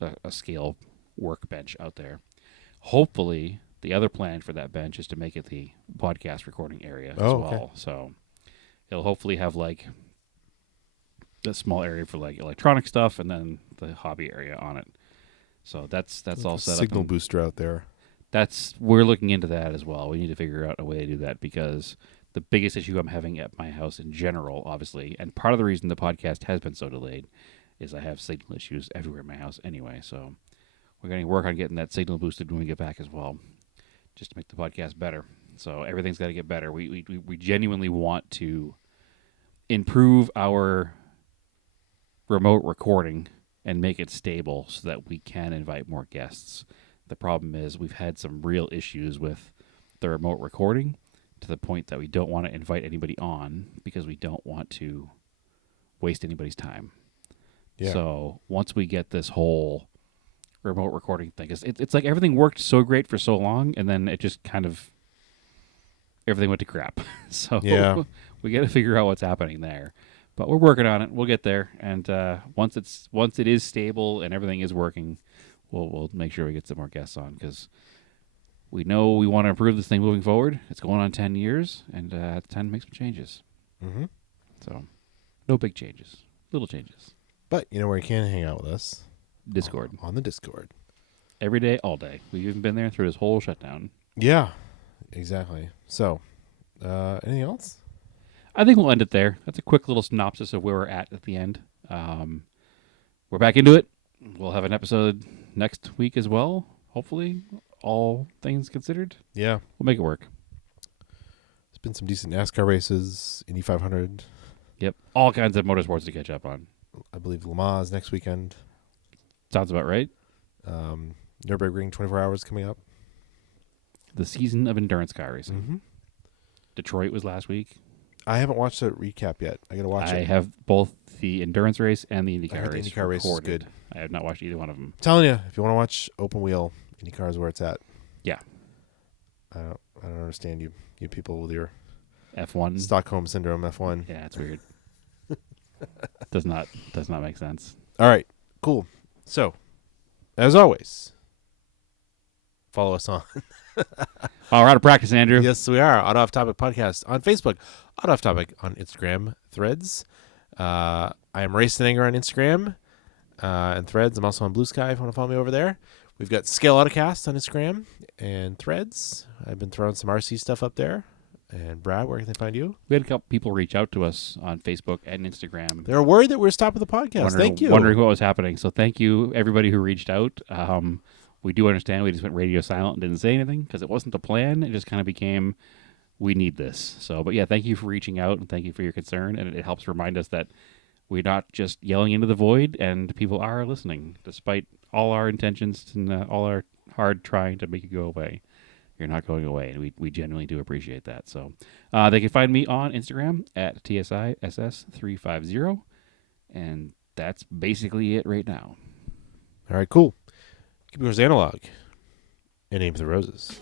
a scale workbench out there. Hopefully, the other plan for that bench is to make it the podcast recording area as well. Okay. So it'll hopefully have like a small area for like electronic stuff, and then the hobby area on it. So that's like all a set signal up. booster out there. We're looking into that as well. We need to figure out a way to do that because the biggest issue I'm having at my house in general, obviously, and part of the reason the podcast has been so delayed is I have signal issues everywhere in my house anyway. So we're going to work on getting that signal boosted when we get back as well, just to make the podcast better. So everything's got to get better. We genuinely want to improve our remote recording and make it stable so that we can invite more guests. The problem is we've had some real issues with the remote recording to the point that we don't want to invite anybody on because we don't want to waste anybody's time. Yeah. So once we get this whole remote recording thing, it's like everything worked so great for so long, and then it just kind of everything went to crap. So Yeah. we got to figure out what's happening there. But we're working on it. We'll get there, and once it is stable and everything is working, we'll make sure we get some more guests on, because we know we want to improve this thing moving forward. It's going on 10 years, and it's time to make some changes. Mm-hmm. So no big changes, little changes. But you know where you can hang out with us? Discord. On the Discord. Every day, all day. We've even been there through this whole shutdown. Yeah, exactly. So, anything else? I think we'll end it there. That's a quick little synopsis of where we're at the end. We're back into it. We'll have an episode next week as well, hopefully, all things considered. Yeah. We'll make it work. There's been some decent NASCAR races, Indy 500. Yep. All kinds of motorsports to catch up on. I believe Le Mans next weekend. Sounds about right. Nürburgring 24 hours coming up. The season of endurance car racing. Mm-hmm. Detroit was last week. I haven't watched a recap yet. I got to watch it. I have both the endurance race and the IndyCar I heard the race. IndyCar race is recorded. good. I have not watched either one of them. I'm telling you, if you want to watch open wheel, IndyCar is where it's at. Yeah. I don't understand you people with your F1. Stockholm syndrome F1. Yeah, it's weird. does not make sense. All right, cool. So, as always, follow us on. All right, out of practice, Andrew. Yes, we are. Auto Off Topic Podcast on Facebook. Auto Off Topic on Instagram, Threads. I am Racing Anger on Instagram and Threads. I'm also on Blue Sky if you want to follow me over there. We've got Scale Autocast on Instagram and Threads. I've been throwing some RC stuff up there. And Brad, where can they find you? We had a couple people reach out to us on Facebook and Instagram. They were worried that we were stopping the podcast. Thank you. Wondering what was happening. So thank you, everybody who reached out. We do understand we just went radio silent and didn't say anything because it wasn't the plan. It just kind of became, we need this. So, but yeah, thank you for reaching out and thank you for your concern. And it helps remind us that we're not just yelling into the void and people are listening despite all our intentions and all our hard trying to make it go away. You're not going away, and we genuinely do appreciate that. So they can find me on Instagram at TSISS350, and that's basically it right now. All right, cool. Keep yours analog and aim for the roses.